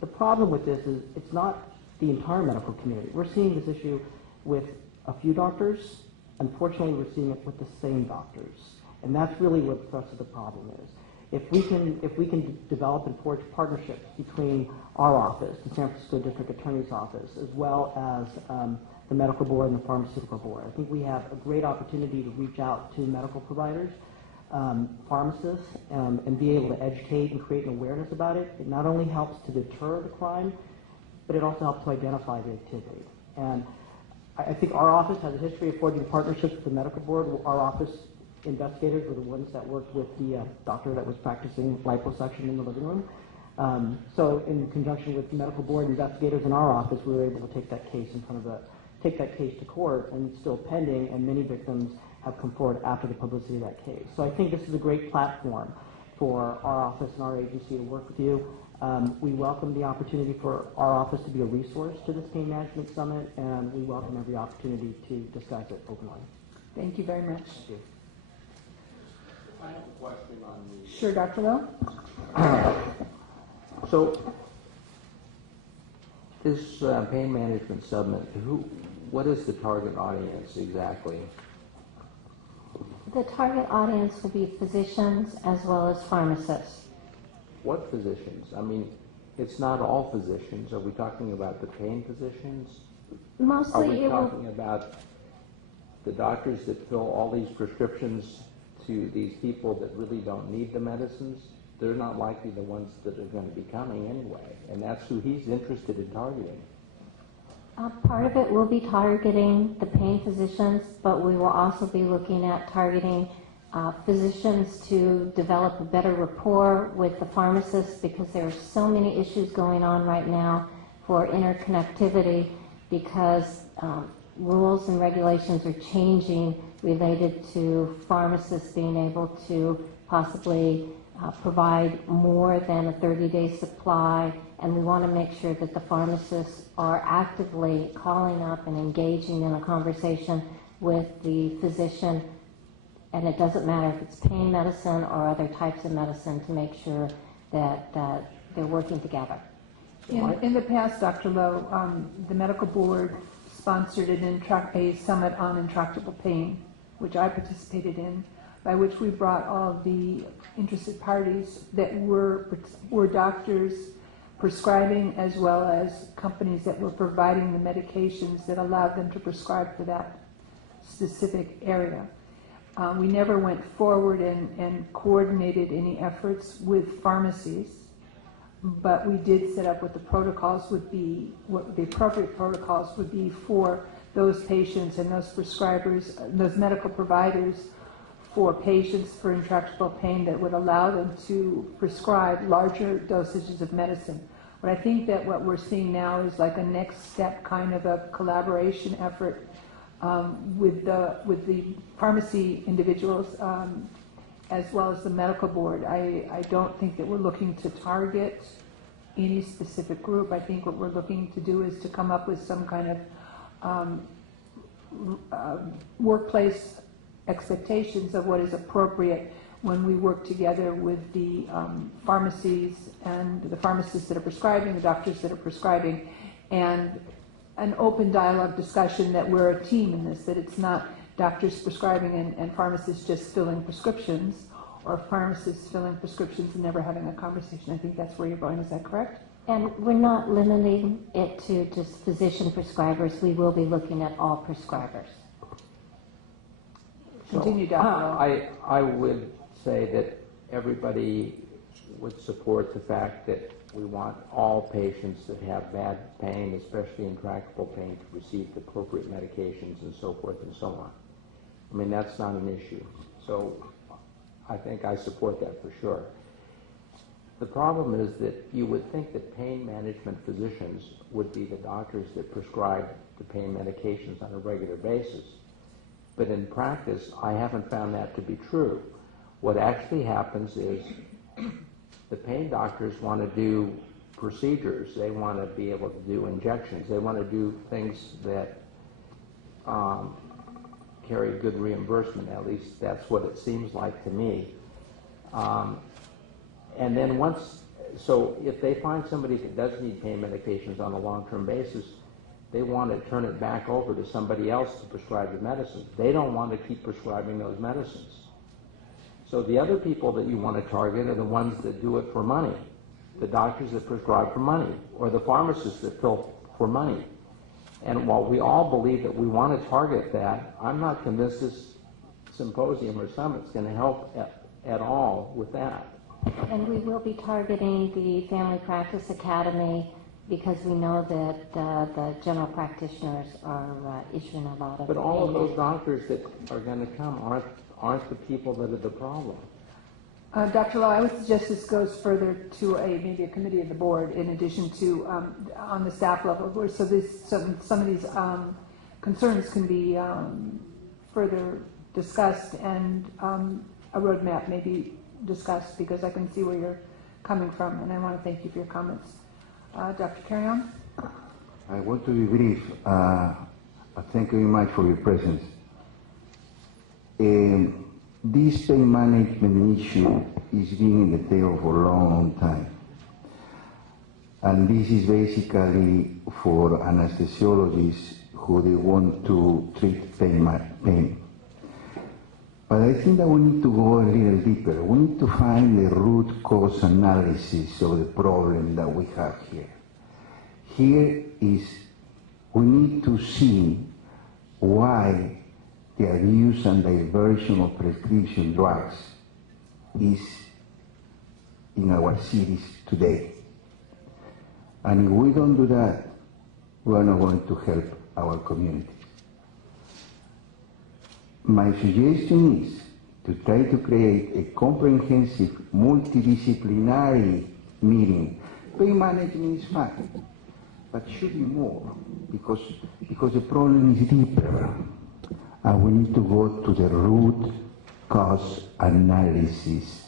the problem with this is it's not the entire medical community. We're seeing this issue with a few doctors. Unfortunately, we're seeing it with the same doctors, and that's really what the thrust of the problem is. If we can develop and forge partnerships between our office, the San Francisco District Attorney's Office, as well as the medical board and the pharmaceutical board, I think we have a great opportunity to reach out to medical providers, pharmacists, and be able to educate and create an awareness about it. It not only helps to deter the crime, but it also helps to identify the activity. And I think our office has a history of forging partnerships with the medical board. Our office investigators were the ones that worked with the doctor that was practicing liposuction in the living room. So in conjunction with the medical board investigators in our office, we were able to take that case to court, and it's still pending, and many victims have come forward after the publicity of that case. So I think this is a great platform for our office and our agency to work with you. We welcome the opportunity for our office to be a resource to this Pain Management Summit, and we welcome every opportunity to discuss it openly. Thank you very much. Thank you. I have a question on the... Sure, Dr. Lowe? So, this Pain Management Summit, what is the target audience exactly? The target audience will be physicians as well as pharmacists. What physicians? I mean, it's not all physicians. Are we talking about the pain physicians? Are Mostly we it will, talking about the doctors that fill all these prescriptions to these people that really don't need the medicines? They're not likely the ones that are going to be coming anyway, and that's who he's interested in targeting. part of it will be targeting the pain physicians, but we will also be looking at targeting physicians to develop a better rapport with the pharmacists, because there are so many issues going on right now for interconnectivity, because rules and regulations are changing related to pharmacists being able to possibly provide more than a 30-day supply, and we want to make sure that the pharmacists are actively calling up and engaging in a conversation with the physician, and it doesn't matter if it's pain medicine or other types of medicine, to make sure that they're working together. In the past, Dr. Lowe, the medical board sponsored a summit on intractable pain, which I participated in, by which we brought all of the interested parties that were doctors prescribing, as well as companies that were providing the medications that allowed them to prescribe for that specific area. We never went forward and coordinated any efforts with pharmacies. but we did set up what the protocols would be, what the appropriate protocols would be for those patients and those prescribers, those medical providers for patients for intractable pain that would allow them to prescribe larger dosages of medicine. But I think that what we're seeing now is like a next step kind of a collaboration effort with the pharmacy individuals as well as the medical board. I don't think that we're looking to target any specific group. I think what we're looking to do is to come up with some kind of workplace expectations of what is appropriate when we work together with the pharmacies and the pharmacists that are prescribing, the doctors that are prescribing, and an open dialogue discussion that we're a team in this, that it's not doctors prescribing and pharmacists just filling prescriptions, or pharmacists filling prescriptions and never having a conversation. I think that's where you're going. Is that correct? And we're not limiting it to just physician prescribers. We will be looking at all prescribers. Continue, Dr. I would say that everybody would support the fact that we want all patients that have bad pain, especially intractable pain, to receive the appropriate medications and so forth and so on. I mean, that's not an issue. So I think I support that for sure. The problem is that you would think that pain management physicians would be the doctors that prescribe the pain medications on a regular basis. But in practice, I haven't found that to be true. What actually happens is the pain doctors want to do procedures. They want to be able to do injections. They want to do things that carry good reimbursement. At least that's what it seems like to me. And then so if they find somebody that does need pain medications on a long-term basis, they want to turn it back over to somebody else to prescribe the medicine. They don't want to keep prescribing those medicines. So the other people that you want to target are the ones that do it for money, the doctors that prescribe for money, or the pharmacists that fill for money. And while we all believe that we want to target that, I'm not convinced this symposium or summit is going to help at all with that. And we will be targeting the Family Practice Academy because we know that the general practitioners are issuing a lot of But all of pain those doctors that are going to come aren't the people that are the problem. Dr. Lowe, I would suggest this goes further to maybe a committee of the board in addition to on the staff level, where so some of these concerns can be further discussed and a roadmap may be discussed, because I can see where you're coming from, and I want to thank you for your comments. Dr. Carrion? I want to be brief. Thank you very much for your presence. This pain management issue is being in the table for a long, long time. And this is basically for anesthesiologists who they want to treat pain. But I think that we need to go a little deeper. We need to find the root cause analysis of the problem that we have here. Here is, we need to see why the abuse and diversion of prescription drugs is in our cities today. And if we don't do that, we are not going to help our communities. My suggestion is to try to create a comprehensive, multidisciplinary meeting. Pain management is fine, but should be more, because the problem is deeper. And we need to go to the root cause analysis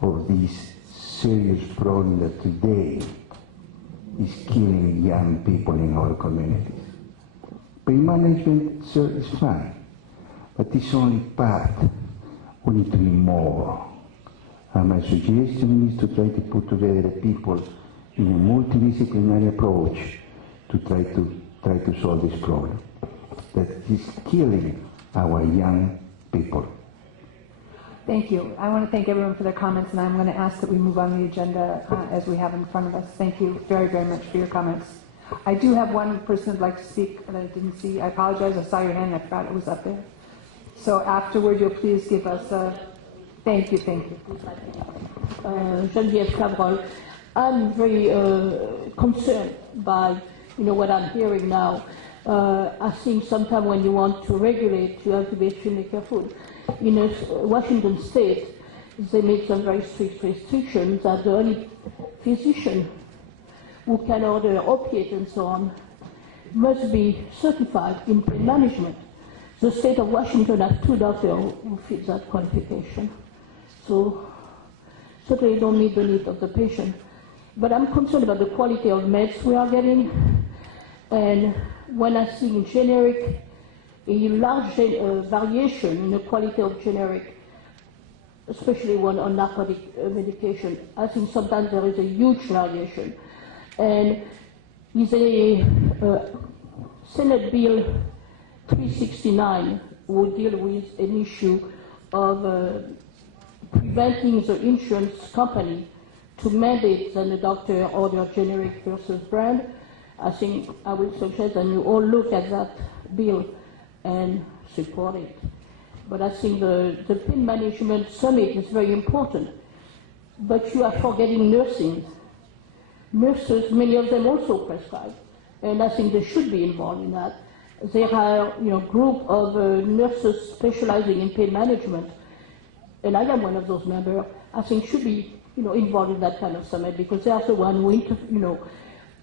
of this serious problem that today is killing young people in our communities. Pain management, sir, is fine, but it's only part. We need to be more. And my suggestion is to try to put together people in a multidisciplinary approach to try to solve this problem that is killing our young people. Thank you. I want to thank everyone for their comments, and I'm going to ask that we move on the agenda as we have in front of us. Thank you very, very much for your comments. I do have one person who'd like to speak that I didn't see. I apologize. I saw your hand. I forgot it was up there. So afterward, you'll please give us a... Thank you, thank you. Geneviève Cabrol. I'm very concerned by, what I'm hearing now. I think sometimes when you want to regulate, you have to be extremely careful. In Washington State, they made some very strict restrictions that the only physician who can order opiates and so on must be certified in pain management. The state of Washington has 2 doctors who fit that qualification. So certainly don't meet the need of the patient. But I'm concerned about the quality of meds we are getting. And when I see in generic, a large variation in the quality of generic, especially one on narcotic medication, I think sometimes there is a huge variation. And is a Senate Bill 369 will deal with an issue of preventing the insurance company to mandate that the doctor order generic versus brand. I think I would suggest that you all look at that bill and support it. But I think the pain management summit is very important. But you are forgetting nursing. Nurses, many of them also prescribe, and I think they should be involved in that. There are, group of nurses specializing in pain management, and I am one of those members. I think should be, involved in that kind of summit because they are the one who,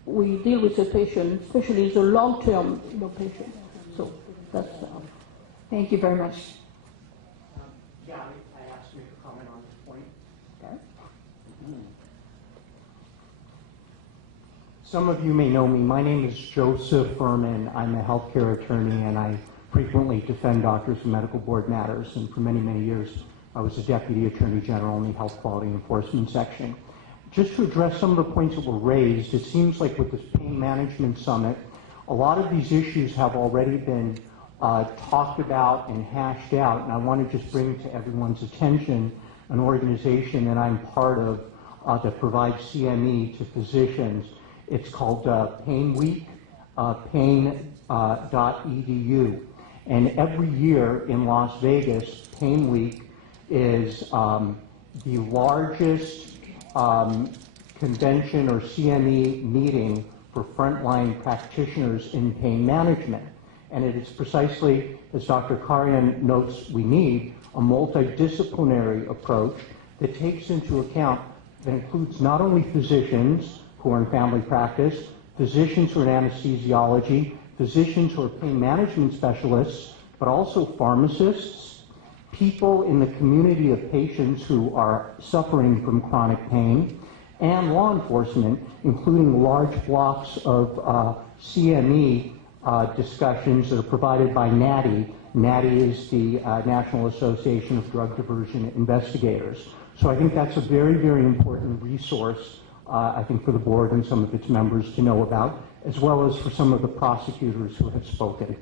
we deal with the patient, especially the long-term, patient. So that's. Thank you very much. Yeah, I asked you to comment on this point. Okay. Some of you may know me. My name is Joseph Furman. I'm a healthcare attorney, and I frequently defend doctors in medical board matters. And for many, many years, I was a deputy attorney general in the health quality enforcement section. Just to address some of the points that were raised, it seems like with this pain management summit, a lot of these issues have already been talked about and hashed out. And I want to just bring to everyone's attention an organization that I'm part of that provides CME to physicians. It's called Pain Week, pain.edu. And every year in Las Vegas, Pain Week is the largest convention or CME meeting for frontline practitioners in pain management. And it is precisely, as Dr. Karian notes, we need a multidisciplinary approach that takes into account, that includes not only physicians who are in family practice, physicians who are in anesthesiology, physicians who are pain management specialists, but also pharmacists, people in the community of patients who are suffering from chronic pain, and law enforcement, including large blocks of CME discussions that are provided by NADI. NADI is the National Association of Drug Diversion Investigators. So I think that's a very, very important resource, I think, for the board and some of its members to know about, as well as for some of the prosecutors who have spoken.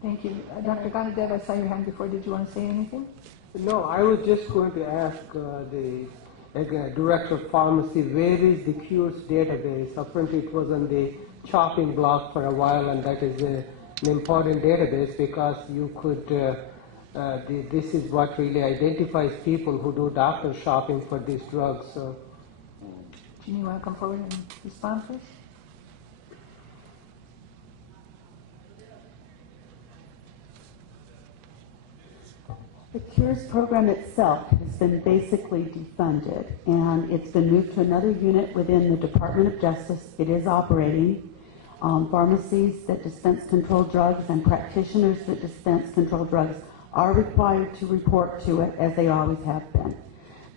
Thank you. Dr. Ganadev, I saw your hand before. Did you want to say anything? No, I was just going to ask the director of pharmacy, where is the Cures database? Apparently it was on the chopping block for a while, and that is an important database because you could, this is what really identifies people who do doctor shopping for these drugs. So, Jeannie, you want to come forward and respond first? The CURES program itself has been basically defunded, and it's been moved to another unit within the Department of Justice. It is operating. Pharmacies that dispense controlled drugs and practitioners that dispense controlled drugs are required to report to it, as they always have been.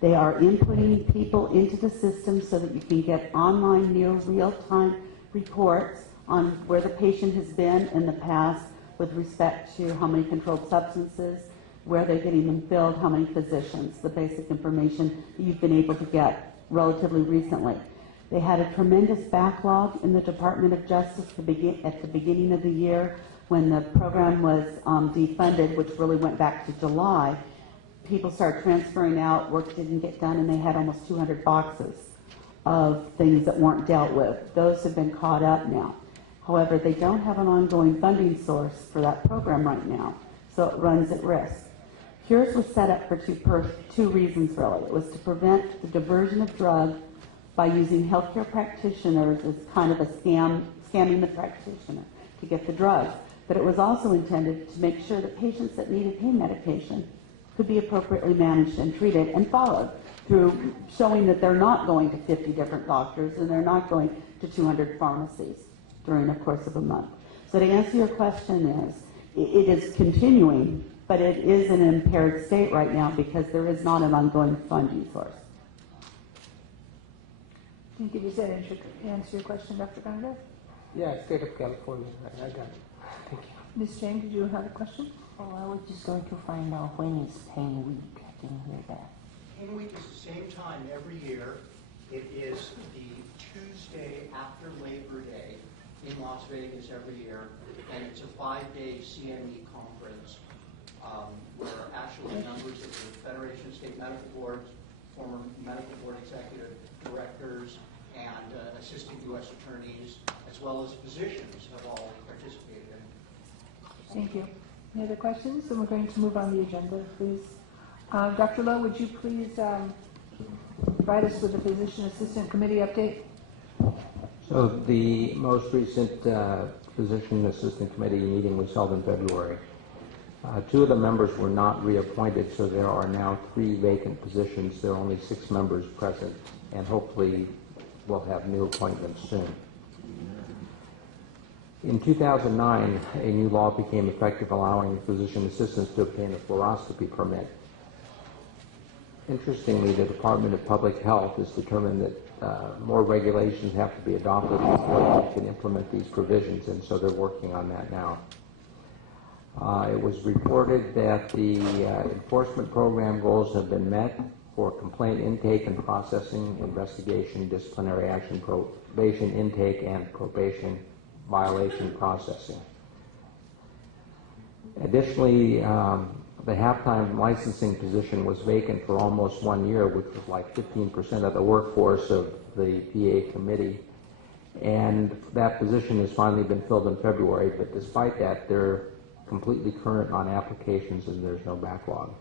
They are inputting people into the system so that you can get online, near real-time reports on where the patient has been in the past with respect to how many controlled substances, where they're getting them filled, how many physicians, the basic information that you've been able to get relatively recently. They had a tremendous backlog in the Department of Justice at the beginning of the year when the program was defunded, which really went back to July. People started transferring out, work didn't get done, and they had almost 200 boxes of things that weren't dealt with. Those have been caught up now. However, they don't have an ongoing funding source for that program right now, so it runs at risk. CURES was set up for two reasons, really. It was to prevent the diversion of drugs by using healthcare practitioners as kind of a scamming the practitioner to get the drugs. But it was also intended to make sure that patients that needed pain medication could be appropriately managed and treated and followed through showing that they're not going to 50 different doctors and they're not going to 200 pharmacies during the course of a month. So to answer your question it is continuing, but it is an impaired state right now because there is not an ongoing funding source. Did you say answer your question, Dr. Ganga? Yeah, state of California. I got it. Thank you. Ms. Chang, did you have a question? Oh, I was just going to find out when is Pain Week. I didn't hear that. Pain Week is the same time every year. It is the Tuesday after Labor Day in Las Vegas every year, and it's a 5-day CME conference where actually members of the Federation of State Medical Boards, former medical board executive directors, and assistant U.S. attorneys, as well as physicians, have all participated in it. Thank you. Any other questions? Then we're going to move on the agenda, please. Dr. Lowe, would you please provide us with the Physician Assistant Committee update? So the most recent Physician Assistant Committee meeting was held in February. 2 of the members were not reappointed, so there are now 3 vacant positions. There are only 6 members present, and hopefully we'll have new appointments soon. In 2009, a new law became effective allowing physician assistants to obtain a fluoroscopy permit. Interestingly, the Department of Public Health has determined that more regulations have to be adopted before they can implement these provisions, and so they're working on that now. It was reported that the enforcement program goals have been met for complaint intake and processing, investigation, disciplinary action, probation intake, and probation violation processing. Additionally, the half-time licensing position was vacant for almost 1 year, which was like 15% of the workforce of the PA committee. And that position has finally been filled in February, but despite that, they're completely current on applications and there's no backlog.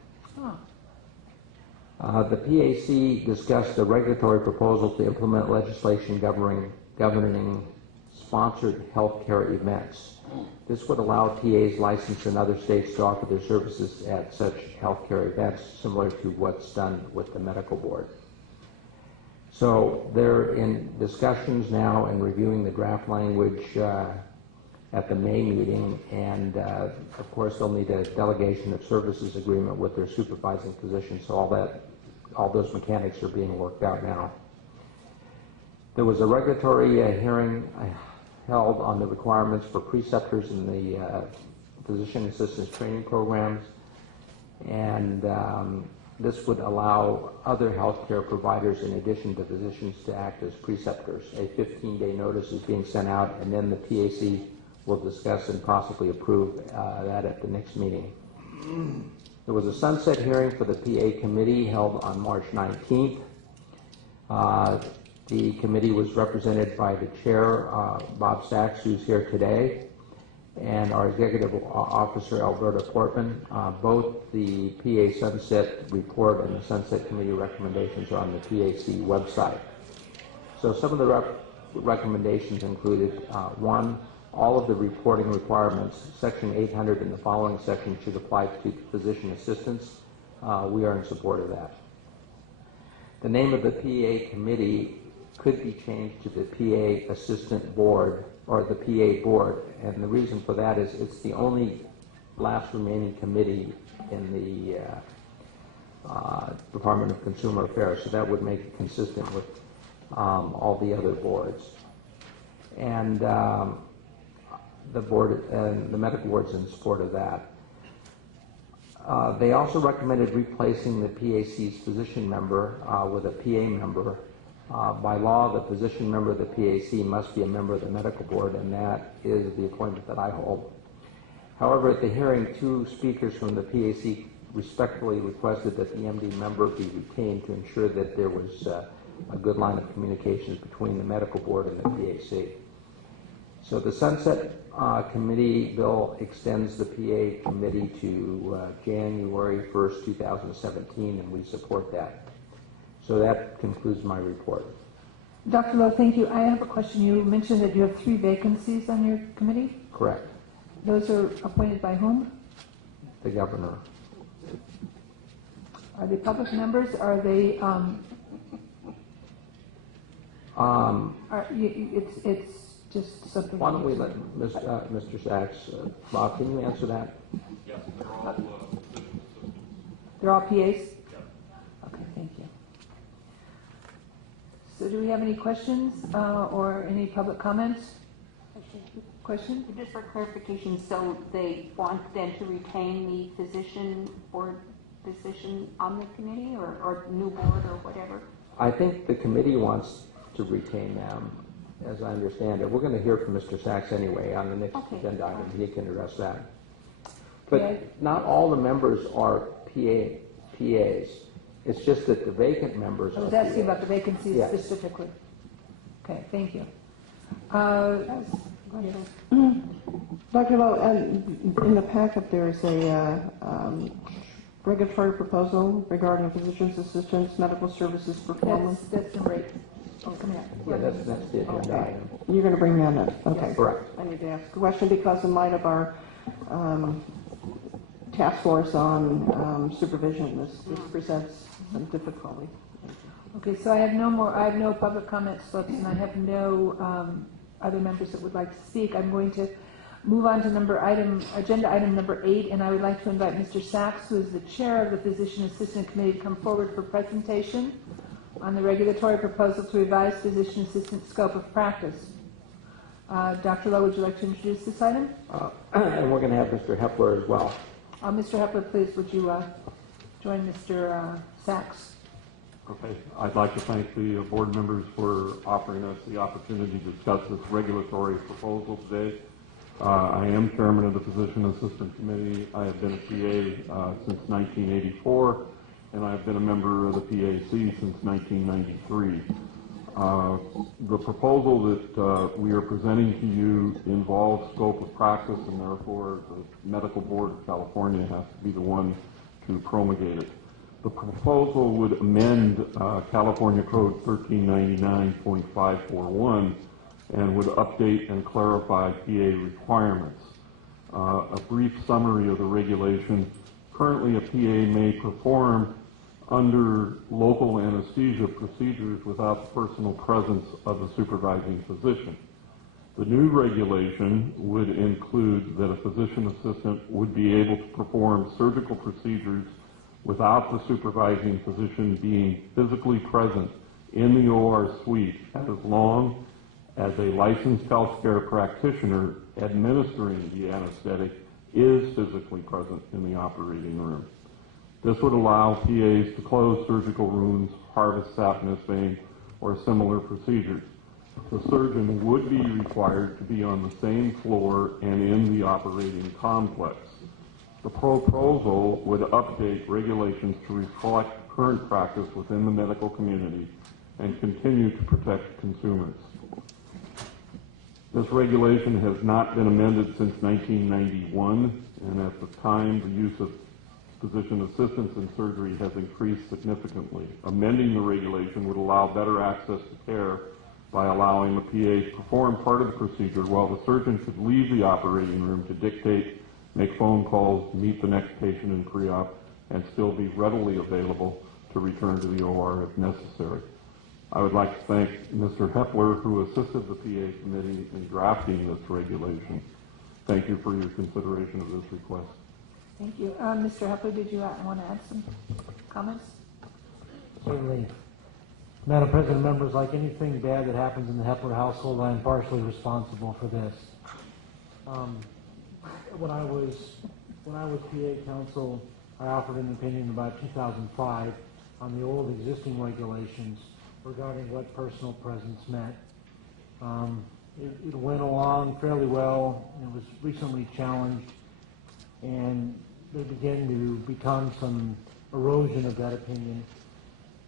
The PAC discussed a regulatory proposal to implement legislation governing sponsored healthcare events. This would allow PAs licensed in other states to offer their services at such healthcare events, similar to what's done with the medical board. So they're in discussions now and reviewing the draft language at the May meeting, and of course they'll need a delegation of services agreement with their supervising physician, so all those mechanics are being worked out now. There was a regulatory hearing held on the requirements for preceptors in the physician assistance training programs, and this would allow other healthcare providers, in addition to physicians, to act as preceptors. A 15-day notice is being sent out, and then the PAC will discuss and possibly approve that at the next meeting. There was a sunset hearing for the PA committee held on March 19th. The committee was represented by the chair, Bob Sachs, who's here today, and our executive officer, Alberta Portman. Both the PA Sunset report and the Sunset Committee recommendations are on the PAC website. So some of the recommendations included, 1, all of the reporting requirements, Section 800 and the following section should apply to physician assistants. We are in support of that. The name of the PA committee could be changed to the PA Assistant Board or the PA Board, and the reason for that is it's the only last remaining committee in the Department of Consumer Affairs, so that would make it consistent with all the other boards. And the board and the medical board's in support of that. They also recommended replacing the PAC's physician member with a PA member. By law, the physician member of the PAC must be a member of the medical board, and that is the appointment that I hold. However, at the hearing, 2 speakers from the PAC respectfully requested that the MD member be retained to ensure that there was a good line of communications between the medical board and the PAC. So the Sunset Committee bill extends the PA committee to January 1st, 2017, and we support that. So that concludes my report. Dr. Lowe, thank you. I have a question. You mentioned that you have 3 vacancies on your committee. Correct. Those are appointed by whom? The governor. Are they public members? Are they, it's just something. Why don't we let Mr. Sachs, Bob, can you answer that? Yes, they're all They're all PAs? Okay, thank you. So do we have any questions or any public comments? Question? Just for clarification, so they want then to retain the physician board position on the committee or new board or whatever? I think the committee wants to retain them, as I understand it. We're going to hear from Mr. Sachs anyway on the next agenda item. He can address that. But not all the members are PAs. It's just that the vacant members I was are asking PAs. about the vacancies Yes. specifically. Okay, thank you. Dr. Lowe, in the packet there's a regulatory proposal regarding physician's assistants, medical services performance. That's number 8. Oh, coming up. Yeah, that's the agenda item. You're going to bring that up? Okay. Correct. I need to ask a question because in light of our task force on supervision, this presents some difficulty. Okay, so I have no public comment slips, and I have no other members that would like to speak. I'm going to move on to agenda item number 8, and I would like to invite Mr. Sachs, who is the chair of the Physician Assistant Committee, to come forward for presentation on the regulatory proposal to revise physician assistant scope of practice. Dr. Lowe, would you like to introduce this item? And we're going to have Mr. Hepler as well. Mr. Hepler, please, would you join Mr. Sachs? Okay, I'd like to thank the board members for offering us the opportunity to discuss this regulatory proposal today. I am chairman of the Physician Assistant Committee. I have been a PA since 1984, and I've been a member of the PAC since 1993. The proposal that we are presenting to you involves scope of practice, and therefore the Medical Board of California has to be the one to promulgate it. The proposal would amend California Code 1399.541 and would update and clarify PA requirements. A brief summary of the regulation. Currently, a PA may perform under local anesthesia procedures without the personal presence of the supervising physician. The new regulation would include that a physician assistant would be able to perform surgical procedures without the supervising physician being physically present in the OR suite as long as a licensed healthcare practitioner administering the anesthetic is physically present in the operating room. This would allow PAs to close surgical wounds, harvest saphenous vein, or similar procedures. The surgeon would be required to be on the same floor and in the operating complex. The proposal would update regulations to reflect current practice within the medical community and continue to protect consumers. This regulation has not been amended since 1991, and at the time, the use of physician assistants in surgery has increased significantly. Amending the regulation would allow better access to care by allowing the PA to perform part of the procedure while the surgeon could leave the operating room to dictate, make phone calls, meet the next patient in pre-op, and still be readily available to return to the OR if necessary. I would like to thank Mr. Hepler, who assisted the PA committee in drafting this regulation. Thank you for your consideration of this request. Thank you. Mr. Hepler, did you want to add some comments? Certainly. Madam President, members, like anything bad that happens in the Hepler household, I am partially responsible for this. When I was PA counsel, I offered an opinion in about 2005 on the old existing regulations regarding what personal presence meant. It went along fairly well. It was recently challenged, and there began to become some erosion of that opinion.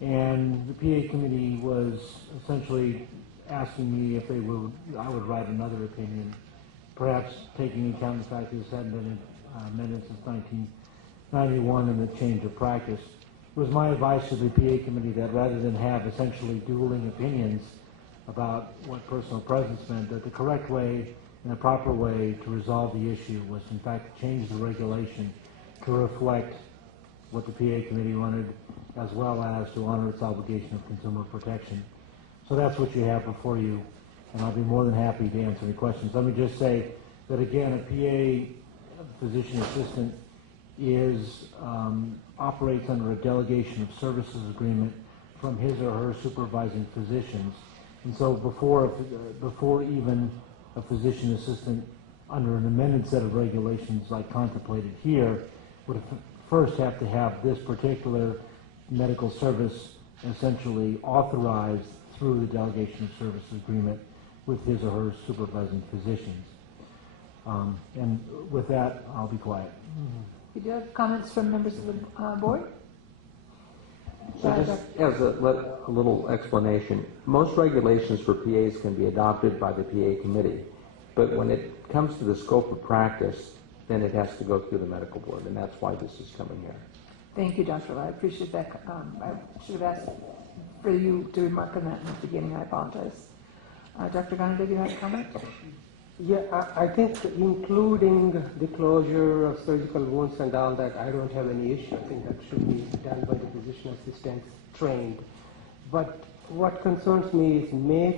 And the PA committee was essentially asking me if I would write another opinion, perhaps taking into account the fact that this hadn't been amended since 1991 and the change of practice. It was my advice to the PA committee that rather than have essentially dueling opinions, about what personal presence meant, that the correct way and the proper way to resolve the issue was in fact to change the regulation to reflect what the PA committee wanted, as well as to honor its obligation of consumer protection. So that's what you have before you, and I'll be more than happy to answer any questions. Let me just say that again, a PA physician assistant operates under a delegation of services agreement from his or her supervising physicians. And so before even a physician assistant under an amended set of regulations like contemplated here would first have to have this particular medical service essentially authorized through the delegation of services agreement with his or her supervising physicians. And with that, I'll be quiet. You do have comments from members of the board? So just as a little explanation, most regulations for PAs can be adopted by the PA committee, but when it comes to the scope of practice, then it has to go through the medical board, and that's why this is coming here. Thank you, Dr. Lai. I appreciate that. I should have asked for you to remark on that in the beginning. I apologize. Dr. Gana, do you have a comment? Yeah, I think including the closure of surgical wounds and all that, I don't have any issue. I think that should be done by the physician assistants trained. But what concerns me is may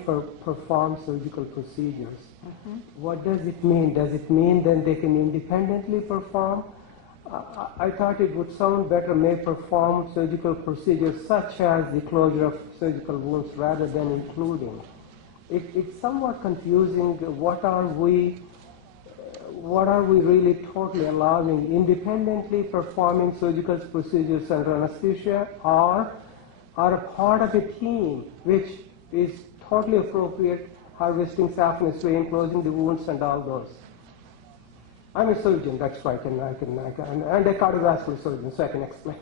perform surgical procedures. What does it mean? Does it mean then they can independently perform? I thought it would sound better may perform surgical procedures such as the closure of surgical wounds rather than including. It's somewhat confusing. What are we really totally allowing? Independently performing surgical procedures under anesthesia or are a part of a team which is totally appropriate, harvesting saphenous vein, closing the wounds and all those. I'm a surgeon, that's why and a cardiovascular surgeon, so I can explain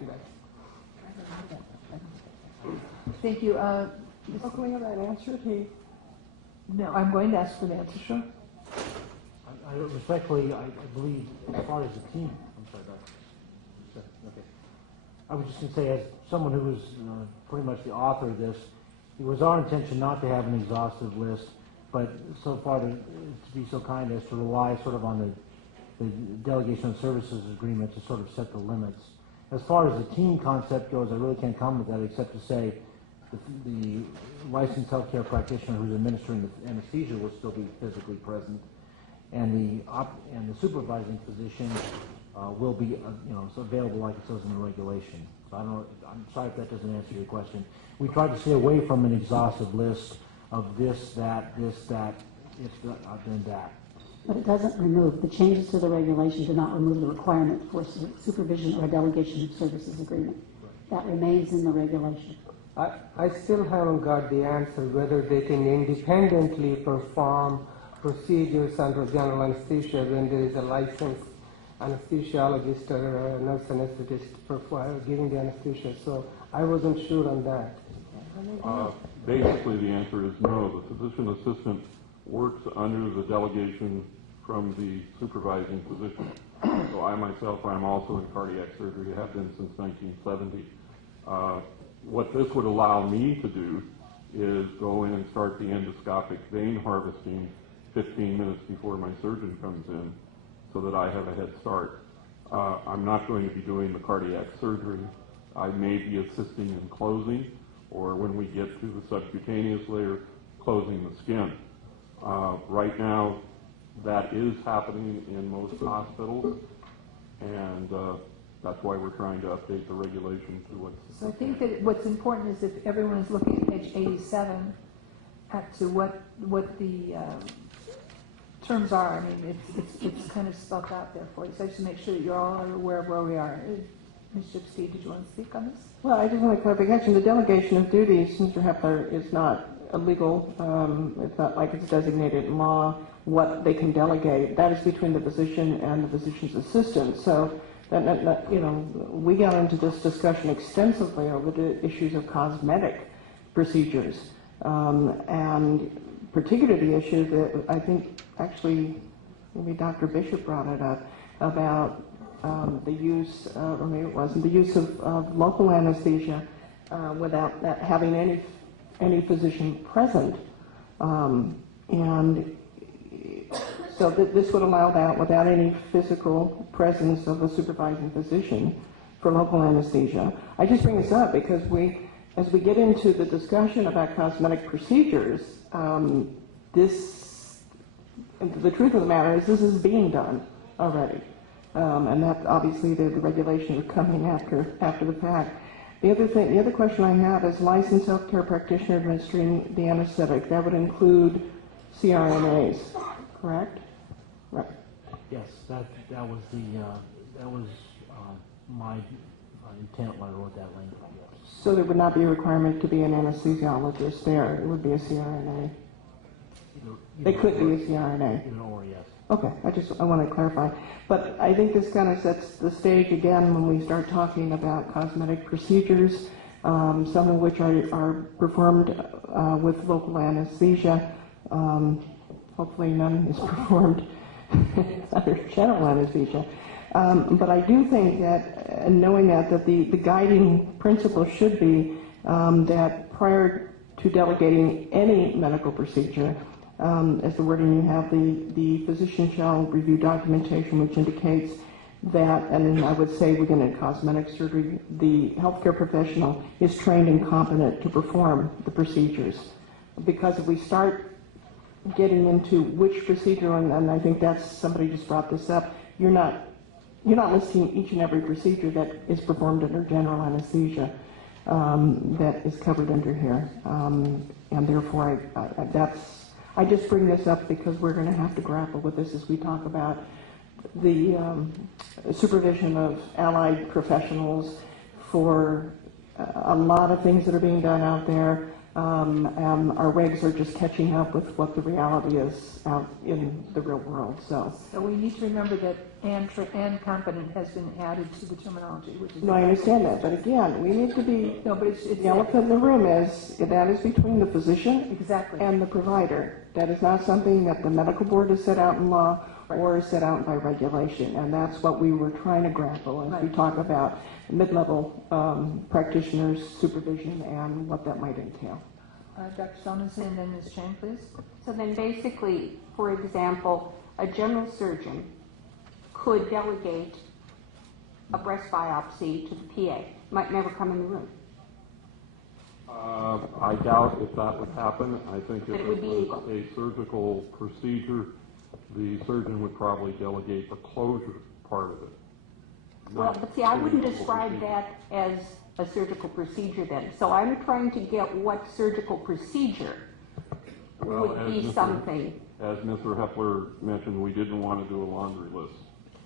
that. Thank you. How can we have that answered? No, I'm going to ask for the answer, sure. Respectfully, I believe as far as the team, I'm sorry, Doctor. Okay. I was just going to say, as someone who was pretty much the author of this, it was our intention not to have an exhaustive list, but so far to be so kind as to rely sort of on the delegation of services agreement to sort of set the limits. As far as the team concept goes, I really can't comment with that except to say the licensed healthcare practitioner who's administering the anesthesia will still be physically present, and the supervising physician will be available like it says in the regulation. So I'm sorry if that doesn't answer your question. We tried to stay away from an exhaustive list of this, that, if then that. But it doesn't remove, the changes to the regulation do not remove the requirement for supervision or a delegation of services agreement. That remains in the regulation. I still haven't got the answer whether they can independently perform procedures under general anesthesia when there is a licensed anesthesiologist or a nurse anesthetist giving the anesthesia. So I wasn't sure on that. Basically, the answer is no. The physician assistant works under the delegation from the supervising physician. So I myself, I'm also in cardiac surgery, have been since 1970. What this would allow me to do is go in and start the endoscopic vein harvesting 15 minutes before my surgeon comes in so that I have a head start. I'm not going to be doing the cardiac surgery. I may be assisting in closing, or when we get to the subcutaneous layer, closing the skin. Right now, that is happening in most hospitals, and that's why we're trying to update the regulation to what's... So I think that what's important is if everyone is looking at page 87 to what the terms are. I mean, it's kind of spelled out there for you. So I just make sure that you all are aware of where we are. Ms. Shipsky, did you want to speak on this? Well, I just want to clarification. The delegation of duties, Mr. Hepler, is not illegal. It's not like it's designated in law what they can delegate. That is between the physician and the physician's assistant. So that we got into this discussion extensively over the issues of cosmetic procedures, and particularly the issue that I think actually maybe Dr. Bishop brought it up about the use, or maybe it wasn't, the use of local anesthesia without having any physician present And so this would allow that without any physical presence of a supervising physician for local anesthesia. I just bring this up because as we get into the discussion about cosmetic procedures, the truth of the matter is this is being done already. And that obviously the regulation is coming after the fact. The other question I have is licensed healthcare practitioner administering the anesthetic. That would include CRNAs, correct? Right. Yes, that was my intent when I wrote that language. Yes. So there would not be a requirement to be an anesthesiologist there. It would be a CRNA. They could be a CRNA. Either or, yes. Okay, I want to clarify. But I think this kind of sets the stage again when we start talking about cosmetic procedures, some of which are performed with local anesthesia. Hopefully none is performed under general anesthesia. But I do think that, knowing that the guiding principle should be that prior to delegating any medical procedure, as the wording you have, the physician shall review documentation which indicates that, and I would say within a cosmetic surgery, the healthcare professional is trained and competent to perform the procedures. Because if we start getting into which procedure, and I think that's, somebody just brought this up, you're not listing each and every procedure that is performed under general anesthesia that is covered under here. And therefore, I just bring this up because we're going to have to grapple with this as we talk about the supervision of allied professionals for a lot of things that are being done out there. Our regs are just catching up with what the reality is out in the real world. So we need to remember that and competent has been added to the terminology, which is. No, I understand that, but again, we need to be. No, but it's the elephant in the room is that is between the physician and the provider. That is not something that the medical board has set out in law or is set out by regulation, and that's what we were trying to grapple as we talk about mid-level practitioners, supervision, and what that might entail. Dr. Solomonson and then Ms. Chang, please. So then basically, for example, a general surgeon could delegate a breast biopsy to the PA, might never come in the room. I doubt if that would happen. I think if It would it be was legal. a surgical procedure, the surgeon would probably delegate the closure part of it. Well, but see, I wouldn't describe that as a surgical procedure then. So I'm trying to get what surgical procedure would be something. As Mr. Hepler mentioned, we didn't want to do a laundry list.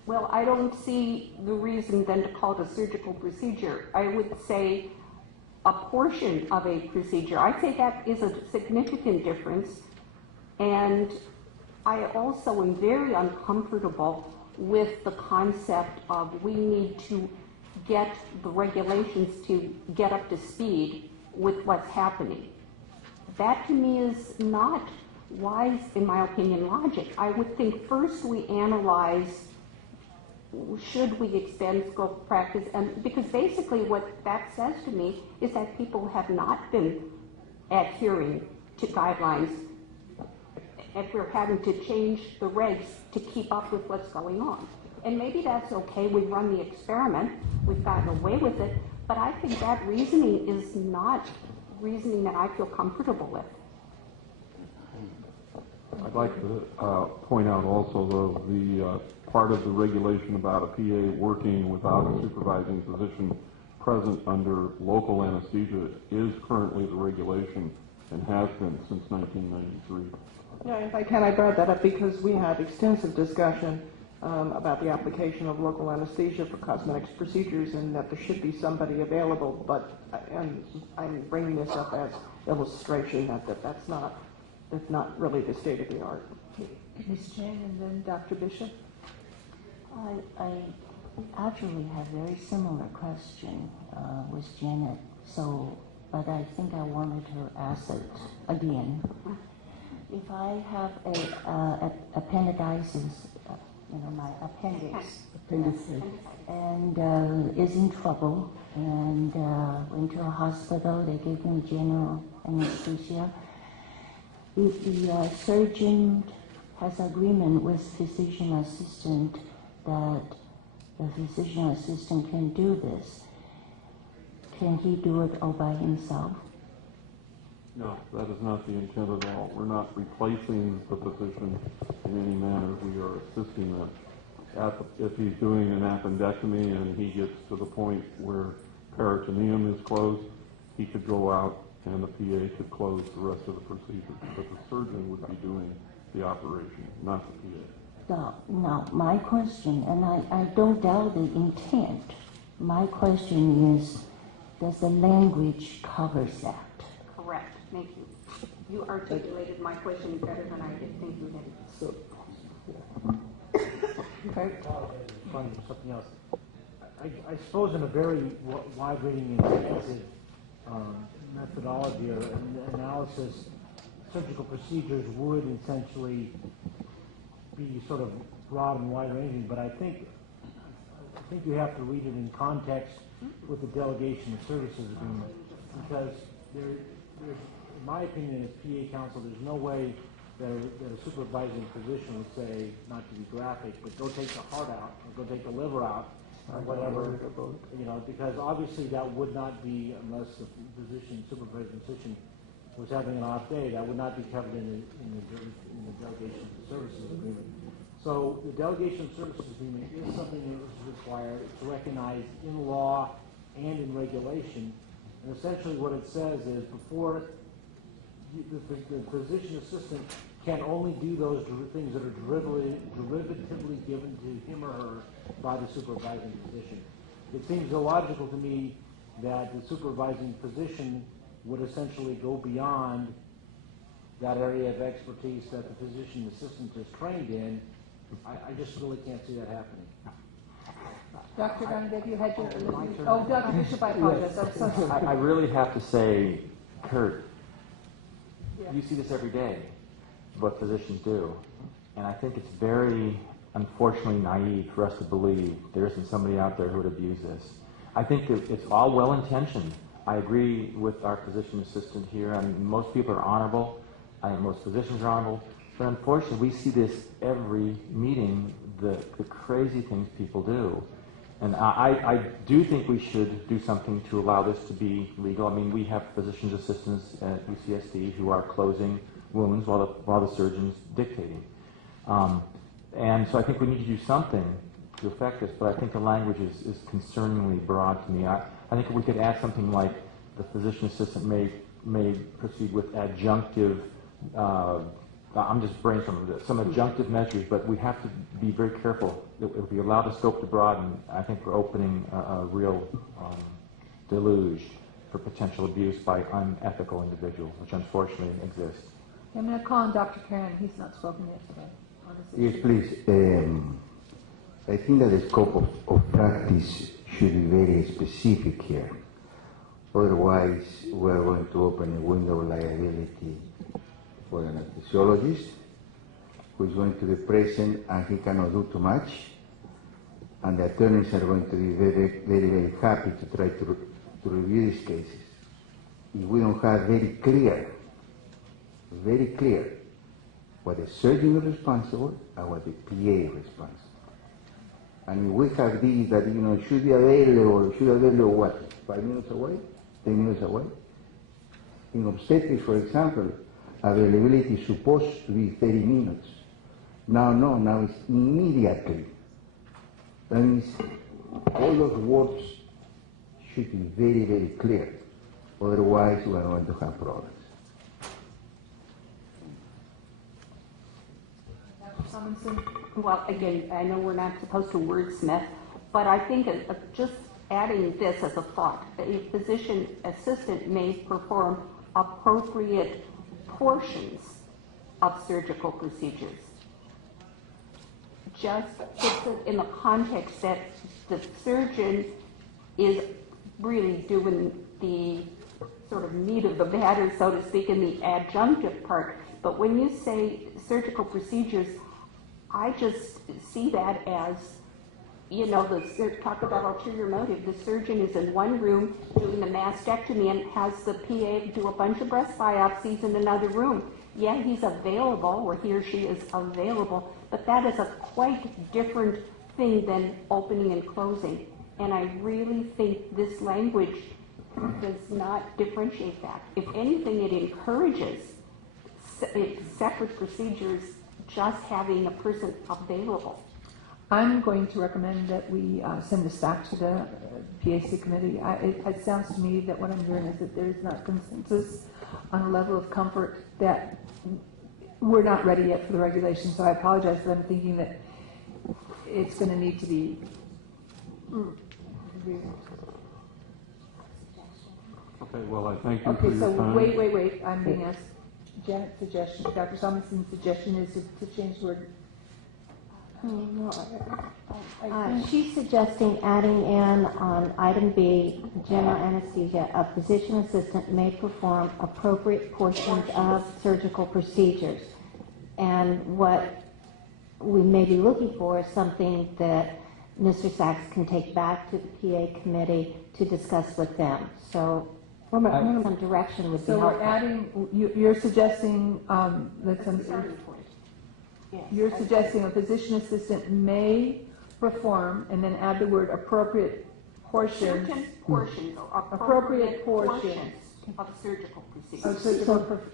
Well, I don't see the reason then to call it a surgical procedure. I would say a portion of a procedure. I say that is a significant difference. And I also am very uncomfortable with the concept of we need to get the regulations to get up to speed with what's happening. That to me is not wise, in my opinion, logic. I would think first we analyze, should we extend scope of practice? And because basically what that says to me is that people have not been adhering to guidelines, and we're having to change the regs to keep up with what's going on. And maybe that's okay, we've run the experiment, we've gotten away with it, but I think that reasoning is not reasoning that I feel comfortable with. I'd like to point out also, though, the part of the regulation about a PA working without a supervising physician present under local anesthesia is currently the regulation and has been since 1993. Yeah, if I can, I brought that up because we had extensive discussion about the application of local anesthesia for cosmetics procedures and that there should be somebody available, but and I'm bringing this up as illustration that's not really the state of the art. Ms. Chang and then Dr. Bishop. I actually have a very similar question with Janet, but I think I wanted to ask it again. If I have a appendicitis, my appendix, and is in trouble, and went to a hospital, they gave me general anesthesia. if the surgeon has agreement with physician assistant that the physician assistant can do this, can he do it all by himself? No, that is not the intent at all. We're not replacing the physician in any manner. We are assisting them. If he's doing an appendectomy and he gets to the point where peritoneum is closed, he could go out and the PA could close the rest of the procedure. But the surgeon would be doing the operation, not the PA. No, my question, and I don't doubt the intent, my question is, does the language covers that? Correct, thank you. You articulated my question better than I did. Thank you, Eddie. So, okay. Something else. I suppose in a very wide-ranging and extensive methodology or analysis, surgical procedures would essentially be sort of broad and wide-ranging, but I think you have to read it in context with the delegation of services agreement, because there's, in my opinion, as PA counsel, there's no way that a supervising physician would say, not to be graphic, but go take the heart out or go take the liver out or whatever, because obviously that would not be, unless the supervising physician was having an off day, that would not be covered in the delegation of services agreement. So the delegation of services agreement is something that is required. It's recognized in law and in regulation. And essentially what it says is before the physician assistant can only do those things that are derivatively given to him or her by the supervising physician. It seems illogical to me that the supervising physician would essentially go beyond that area of expertise that the physician assistant is trained in. I just really can't see that happening. Dr. Garnett, you had your... Oh, Dr. Bishop, I apologize. I'm so sorry. I really have to say, Kurt, you see this every day, what physicians do. And I think it's very, unfortunately, naive for us to believe there isn't somebody out there who would abuse this. I think it's all well-intentioned. I agree with our physician assistant here. I mean, most people are honorable. I think most physicians are honorable. But unfortunately, we see this every meeting, the crazy things people do. And I do think we should do something to allow this to be legal. I mean, we have physician's assistants at UCSD who are closing wounds while the surgeon's dictating. And so I think we need to do something to affect this, but I think the language is concerningly broad to me. I think if we could add something like the physician assistant may proceed with adjunctive, I'm just brainstorming some adjunctive measures, but we have to be very careful. If we allow the scope to broaden, I think we're opening a real deluge for potential abuse by unethical individuals, which unfortunately exists. I'm going to call on Dr. Karen. He's not spoken yet today. Yes, please. I think that the scope of practice should be very specific here. Otherwise, we're going to open a window of liability for an anesthesiologist who is going to be present and he cannot do too much. And the attorneys are going to be very, very, very happy to try to review these cases. If we don't have very clear, what the surgeon is responsible and what the PA is responsible. And if we have these that, should be available what, 5 minutes away, 10 minutes away? In obstetrics, for example, availability is supposed to be 30 minutes. Now it's immediately. That means all those words should be very, very clear. Otherwise, we are going to have problems. Well, again, I know we're not supposed to wordsmith, but I think just adding this as a thought, a physician assistant may perform appropriate portions of surgical procedures. Just puts it in the context that the surgeon is really doing the sort of meat of the matter, so to speak, in the adjunctive part. But when you say surgical procedures, I just see that as, talk about ulterior motive. The surgeon is in one room doing the mastectomy and has the PA do a bunch of breast biopsies in another room. Yeah, he's available, or he or she is available, but that is a quite different thing than opening and closing. And I really think this language does not differentiate that. If anything, it encourages separate procedures, just having a person available. I'm going to recommend that we send this back to the PAC committee. It sounds to me that what I'm hearing is that there is not consensus on a level of comfort that we're not ready yet for the regulation. So I apologize, but I'm thinking that it's going to need to be. Okay, well, I thank you for Okay, your so time. wait. I'm being asked. Janet's suggestion, Dr. Solomon's suggestion is to change the word. She's suggesting adding in on item B, general anesthesia, a physician assistant may perform appropriate portions of surgical procedures. And what we may be looking for is something that Mr. Sachs can take back to the PA committee to discuss with them. So some direction would be So helpful. we're adding, you're suggesting, you're suggesting a physician assistant may perform, and then add the word appropriate portions. Certain portions, Appropriate portions. of surgical procedures.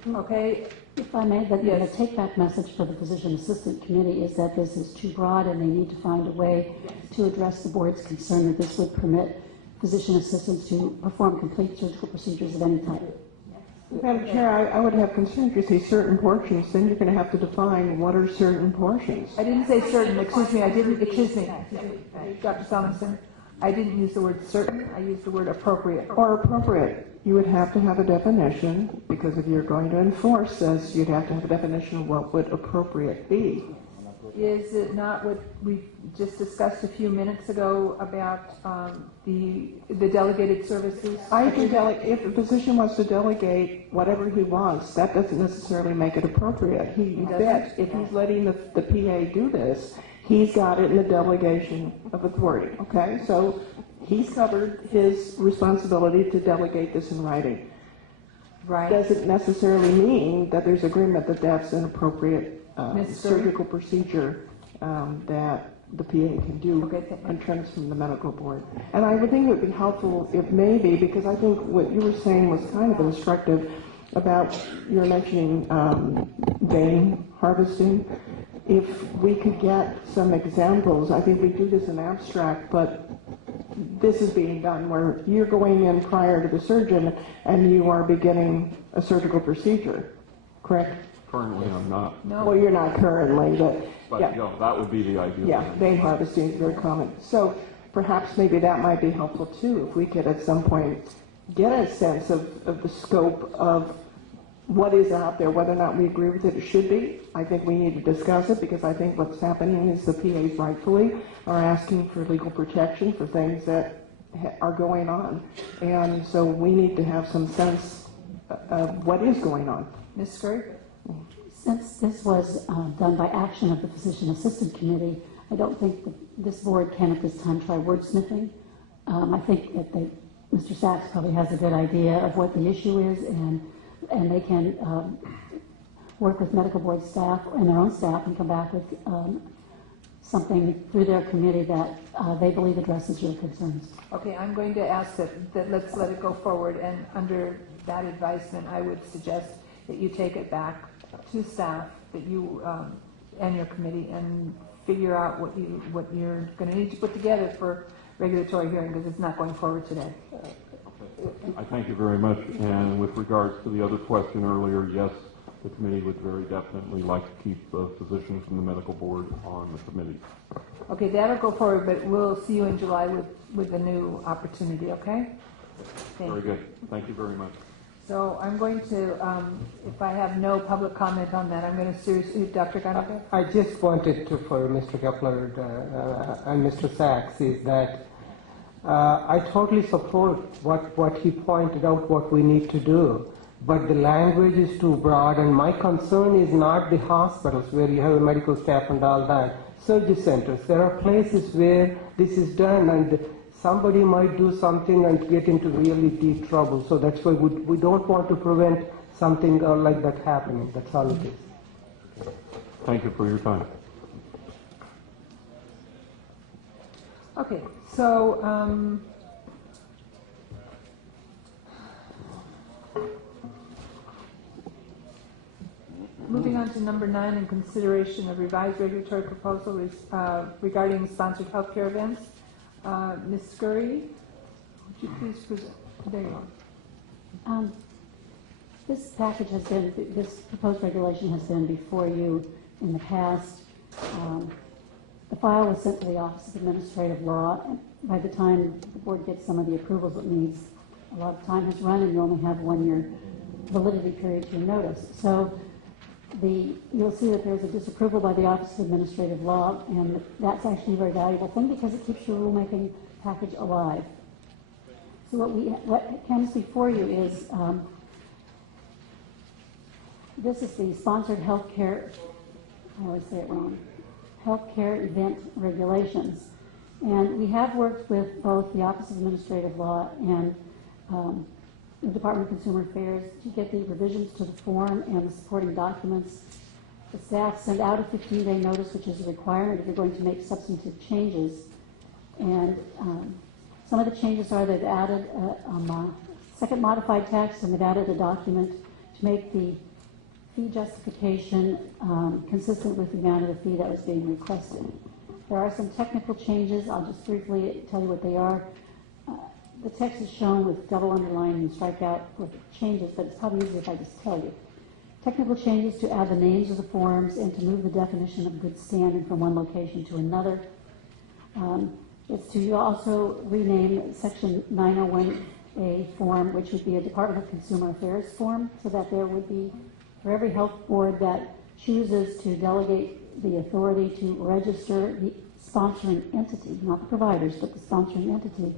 Okay. If I may, the Yes. take-back message for the Physician Assistant Committee is that this is too broad and they need to find a way to address the board's concern that this would permit physician assistants to perform complete surgical procedures of any type. Madam Chair, I would have concerns. You say certain portions, then you're going to have to define what are certain portions. I didn't say certain, excuse me, Dr. Solomonson. I didn't use the word certain, I used the word appropriate. Or appropriate. You would have to have a definition, because if you're going to enforce this, you'd have to have a definition of what would appropriate be. Is it not what we just discussed a few minutes ago about the delegated services? If a physician wants to delegate whatever he wants, that doesn't necessarily make it appropriate. If he's letting the PA do this, he's got it in the delegation of authority, okay? So he's covered his responsibility to delegate this in writing. Right. Doesn't necessarily mean that there's agreement that that's an appropriate surgical procedure that the PA can do in terms from the medical board. And I would think it would be helpful if maybe, because I think what you were saying was kind of instructive about, you were mentioning vein harvesting. If we could get some examples, I think we do this in abstract, but this is being done where you're going in prior to the surgeon and you are beginning a surgical procedure, correct? Currently, I'm not. No. Well, you're not currently, but yeah. Yeah, that would be the ideal. Yeah, vein harvesting is very common. So perhaps maybe that might be helpful too, if we could at some point get a sense of the scope of what is out there, whether or not we agree with it, it should be. I think we need to discuss it, because I think what's happening is the PAs rightfully are asking for legal protection for things that are going on. And so we need to have some sense of what is going on. Ms. Scurry? Since this was done by action of the Physician Assistant Committee, I don't think that this board can at this time try wordsmithing. I think that Mr. Sachs probably has a good idea of what the issue is, and they can work with medical board staff and their own staff and come back with something through their committee that they believe addresses your concerns. Okay, I'm going to ask that let's let it go forward, and under that advisement, I would suggest that you take it back to staff, that you and your committee, and figure out what you're going to need to put together for regulatory hearing, because it's not going forward today. I thank you very much. And with regards to the other question earlier, yes, the committee would very definitely like to keep the physicians from the medical board on the committee. Okay, that'll go forward, but we'll see you in July with a new opportunity, okay? Very good. Thank you very much. So I'm going to, if I have no public comment on that, I'm going to seriously, Dr. Ganaga? I just wanted to, for Mr. Kepler and Mr. Sachs, is that I totally support what he pointed out, what we need to do, but the language is too broad, and my concern is not the hospitals where you have a medical staff and all that, surgery centers. There are places where this is done, and somebody might do something and get into really deep trouble. So that's why we don't want to prevent something like that happening. That's all it is. Thank you for your time. Okay, so moving on to number 9, in consideration of revised regulatory proposal is, regarding sponsored healthcare events. Ms. Scurry, would you please present? There you are. This package has been, this proposed regulation has been before you in the past. The file was sent to the Office of Administrative Law, and by the time the board gets some of the approvals it needs, a lot of time has run and you only have 1 year validity period to your notice. So you'll see that there's a disapproval by the Office of Administrative Law, and that's actually a very valuable thing because it keeps your rulemaking package alive. So what comes before you is, this is the sponsored healthcare, I always say it wrong, healthcare event regulations. And we have worked with both the Office of Administrative Law and the Department of Consumer Affairs to get the revisions to the form and the supporting documents. The staff send out a 15-day notice, which is a requirement if you're going to make substantive changes. And some of the changes are they've added a second modified text, and they've added a document to make the fee justification consistent with the amount of the fee that was being requested. There are some technical changes. I'll just briefly tell you what they are. The text is shown with double underline and strikeout for changes, but it's probably easier if I just tell you. Technical changes to add the names of the forms and to move the definition of good standing from one location to another. It's to also rename Section 901A form, which would be a Department of Consumer Affairs form, so that there would be, for every health board that chooses to delegate the authority to register the sponsoring entity, not the providers, but the sponsoring entity,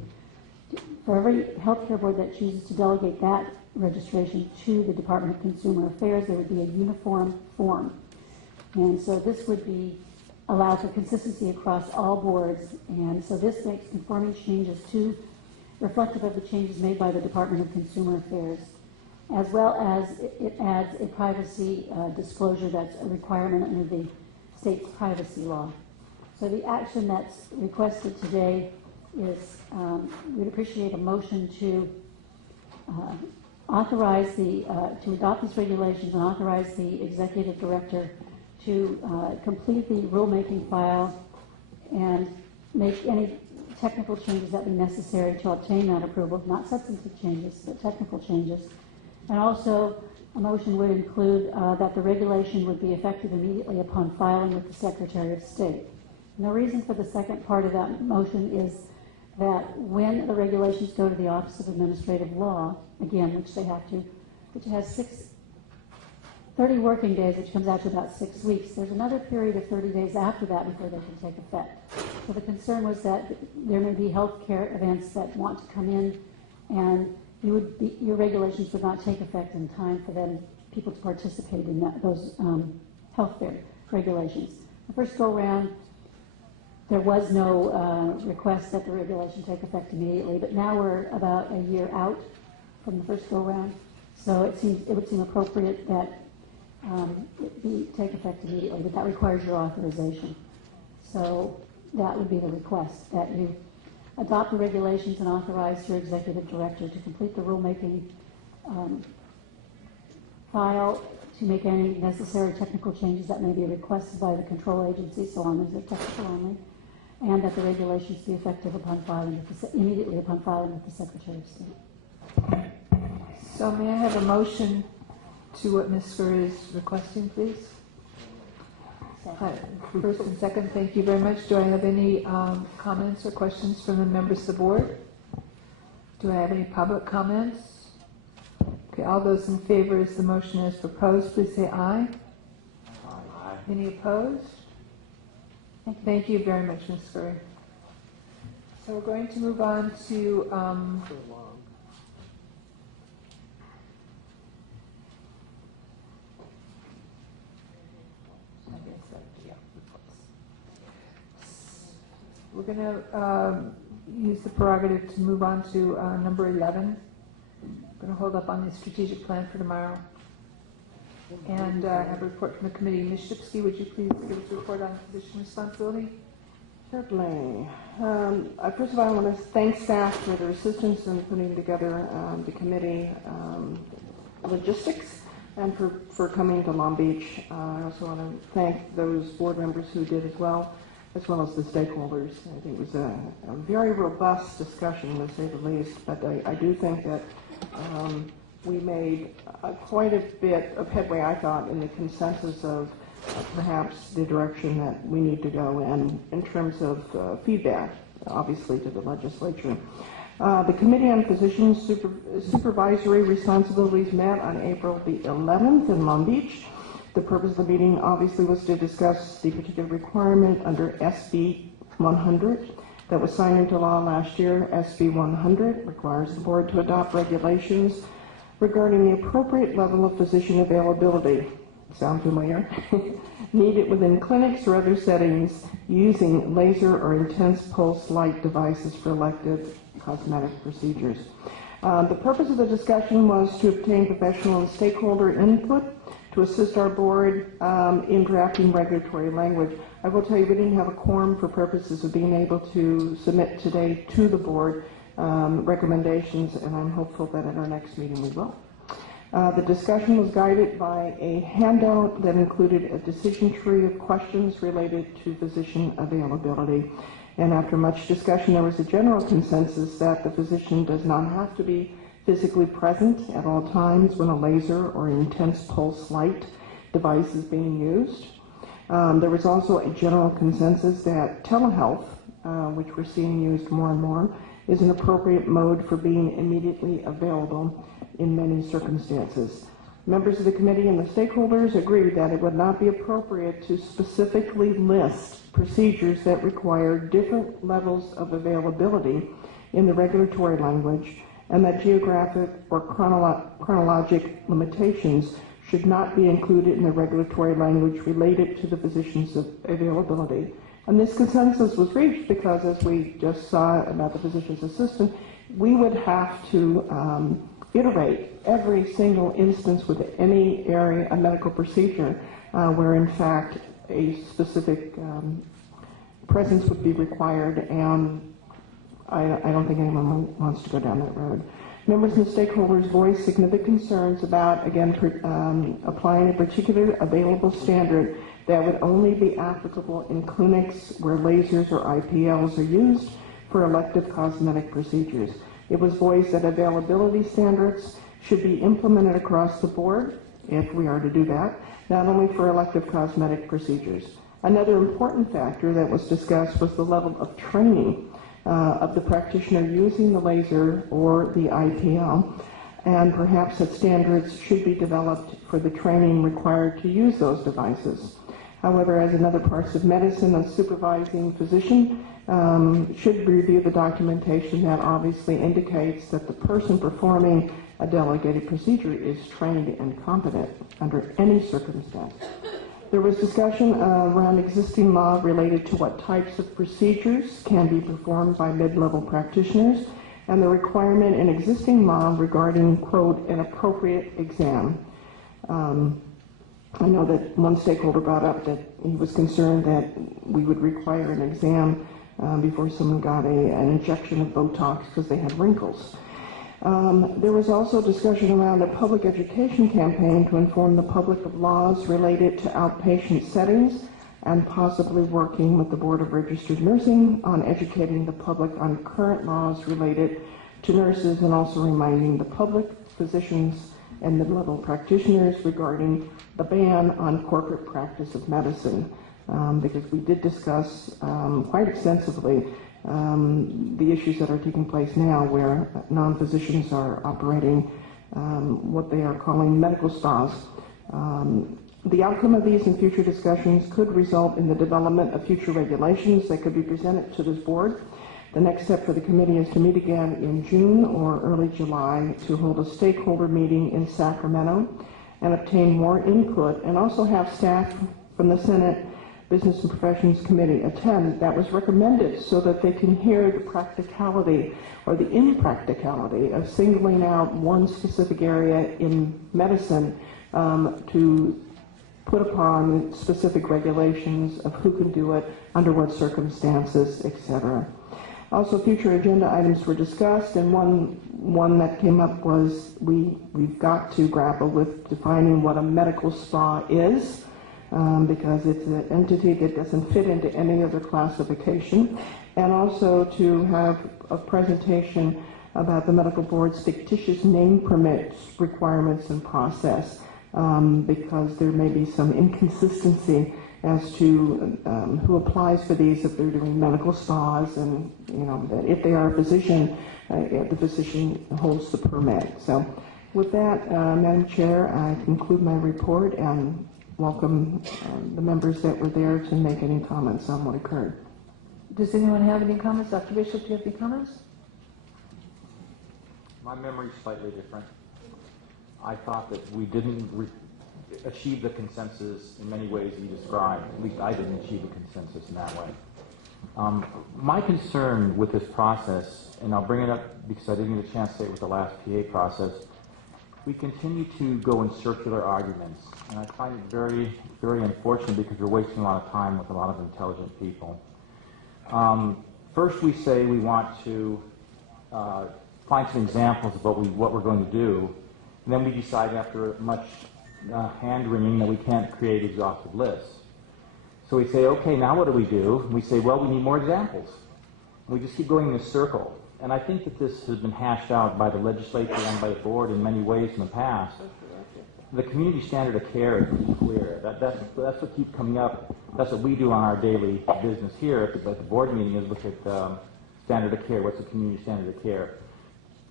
for every healthcare board that chooses to delegate that registration to the Department of Consumer Affairs, there would be a uniform form. And so this would be allow for consistency across all boards. And so this makes conforming changes to reflective of the changes made by the Department of Consumer Affairs, as well as it adds a privacy disclosure that's a requirement under the state's privacy law. So the action that's requested today is we'd appreciate a motion to authorize to adopt these regulations and authorize the executive director to complete the rulemaking file and make any technical changes that be necessary to obtain that approval, not substantive changes, but technical changes. And also, a motion would include that the regulation would be effective immediately upon filing with the Secretary of State. And the reason for the second part of that motion is that when the regulations go to the Office of Administrative Law, again, which they have to, which has 30 working days, which comes out to about 6 weeks, there's another period of 30 days after that before they can take effect. So the concern was that there may be healthcare events that want to come in, and your regulations would not take effect in time for people to participate in those healthcare regulations. The first go-round, there was no request that the regulation take effect immediately, but now we're about a year out from the first go-round, so it would seem appropriate that it take effect immediately, but that requires your authorization. So that would be the request, that you adopt the regulations and authorize your executive director to complete the rulemaking file to make any necessary technical changes that may be requested by the control agency, so long as they're technical only, and that the regulations be effective upon filing immediately upon filing with the Secretary of State. So may I have a motion to what Ms. Scurry is requesting, please? First and second, thank you very much. Do I have any comments or questions from the members of the board? Do I have any public comments? Okay, all those in favor as the motion is proposed, please say aye. Aye. Any opposed? Thank you very much, Ms. Scurry. So we're going to move on to we're going to use the prerogative to move on to number 11. We're going to hold up on the strategic plan for tomorrow. And I have a report from the committee. Ms. Shipsky, would you please give us a report on physician responsibility? Certainly. First of all, I want to thank staff for their assistance in putting together the committee logistics and for coming to Long Beach. I also want to thank those board members who did as well as the stakeholders. I think it was a very robust discussion, to say the least, but I do think that we made quite a bit of headway, I thought, in the consensus of perhaps the direction that we need to go in terms of feedback, obviously, to the legislature. The Committee on Physician Supervisory Responsibilities met on April the 11th in Long Beach. The purpose of the meeting obviously was to discuss the particular requirement under SB 100 that was signed into law last year. SB 100 requires the board to adopt regulations regarding the appropriate level of physician availability. Sound familiar? Needed within clinics or other settings using laser or intense pulse light devices for elective cosmetic procedures. The purpose of the discussion was to obtain professional and stakeholder input to assist our board in drafting regulatory language. I will tell you, we didn't have a quorum for purposes of being able to submit today to the board recommendations, and I'm hopeful that at our next meeting we will. The discussion was guided by a handout that included a decision tree of questions related to physician availability. And after much discussion, there was a general consensus that the physician does not have to be physically present at all times when a laser or intense pulse light device is being used. There was also a general consensus that telehealth, which we're seeing used more and more, is an appropriate mode for being immediately available in many circumstances. Members of the committee and the stakeholders agreed that it would not be appropriate to specifically list procedures that require different levels of availability in the regulatory language, and that geographic or chronologic limitations should not be included in the regulatory language related to the physician's availability. And this consensus was reached because, as we just saw about the physician's assistant, we would have to iterate every single instance with any area, a medical procedure, where in fact a specific presence would be required, and I don't think anyone wants to go down that road. Members and stakeholders voiced significant concerns about, again, applying a particular available standard that would only be applicable in clinics where lasers or IPLs are used for elective cosmetic procedures. It was voiced that availability standards should be implemented across the board, if we are to do that, not only for elective cosmetic procedures. Another important factor that was discussed was the level of training of the practitioner using the laser or the IPL, and perhaps that standards should be developed for the training required to use those devices. However, as in other parts of medicine, a supervising physician should review the documentation that obviously indicates that the person performing a delegated procedure is trained and competent under any circumstance. There was discussion around existing law related to what types of procedures can be performed by mid-level practitioners, and the requirement in existing law regarding, quote, an appropriate exam. I know that one stakeholder brought up that he was concerned that we would require an exam before someone got an injection of Botox because they had wrinkles. There was also discussion around a public education campaign to inform the public of laws related to outpatient settings, and possibly working with the Board of Registered Nursing on educating the public on current laws related to nurses, and also reminding the public, physicians, and mid-level practitioners regarding the ban on corporate practice of medicine, because we did discuss quite extensively the issues that are taking place now where non-physicians are operating what they are calling medical spas. The outcome of these and future discussions could result in the development of future regulations that could be presented to this board. The next step for the committee is to meet again in June or early July to hold a stakeholder meeting in Sacramento and obtain more input, and also have staff from the Senate Business and Professions Committee attend. That was recommended so that they can hear the practicality or the impracticality of singling out one specific area in medicine to put upon specific regulations of who can do it, under what circumstances, etc. Also, future agenda items were discussed, and one that came up was we've got to grapple with defining what a medical spa is, because it's an entity that doesn't fit into any other classification, and also to have a presentation about the medical board's fictitious name permit requirements and process, because there may be some inconsistency as to who applies for these if they're doing medical spas, and that if they are a physician, the physician holds the permit. So with that, Madam Chair, I conclude my report and welcome the members that were there to make any comments on what occurred. Does anyone have any comments? Dr. Bishop, do you have any comments? My memory's slightly different. I thought that we didn't achieve the consensus in many ways you described. At least I didn't achieve a consensus in that way. My concern with this process, and I'll bring it up because I didn't get a chance to say it with the last PA process, we continue to go in circular arguments, and I find it very, very unfortunate because we're wasting a lot of time with a lot of intelligent people. First, we say we want to find some examples of what we're going to do, and then we decide after much hand-wringing that we can't create exhaustive lists. So we say, okay, now what do? We say, well, we need more examples. And we just keep going in a circle. And I think that this has been hashed out by the legislature and by the board in many ways in the past. The community standard of care is clear. That's what keeps coming up. That's what we do on our daily business here at the board meeting, is look at standard of care. What's the community standard of care?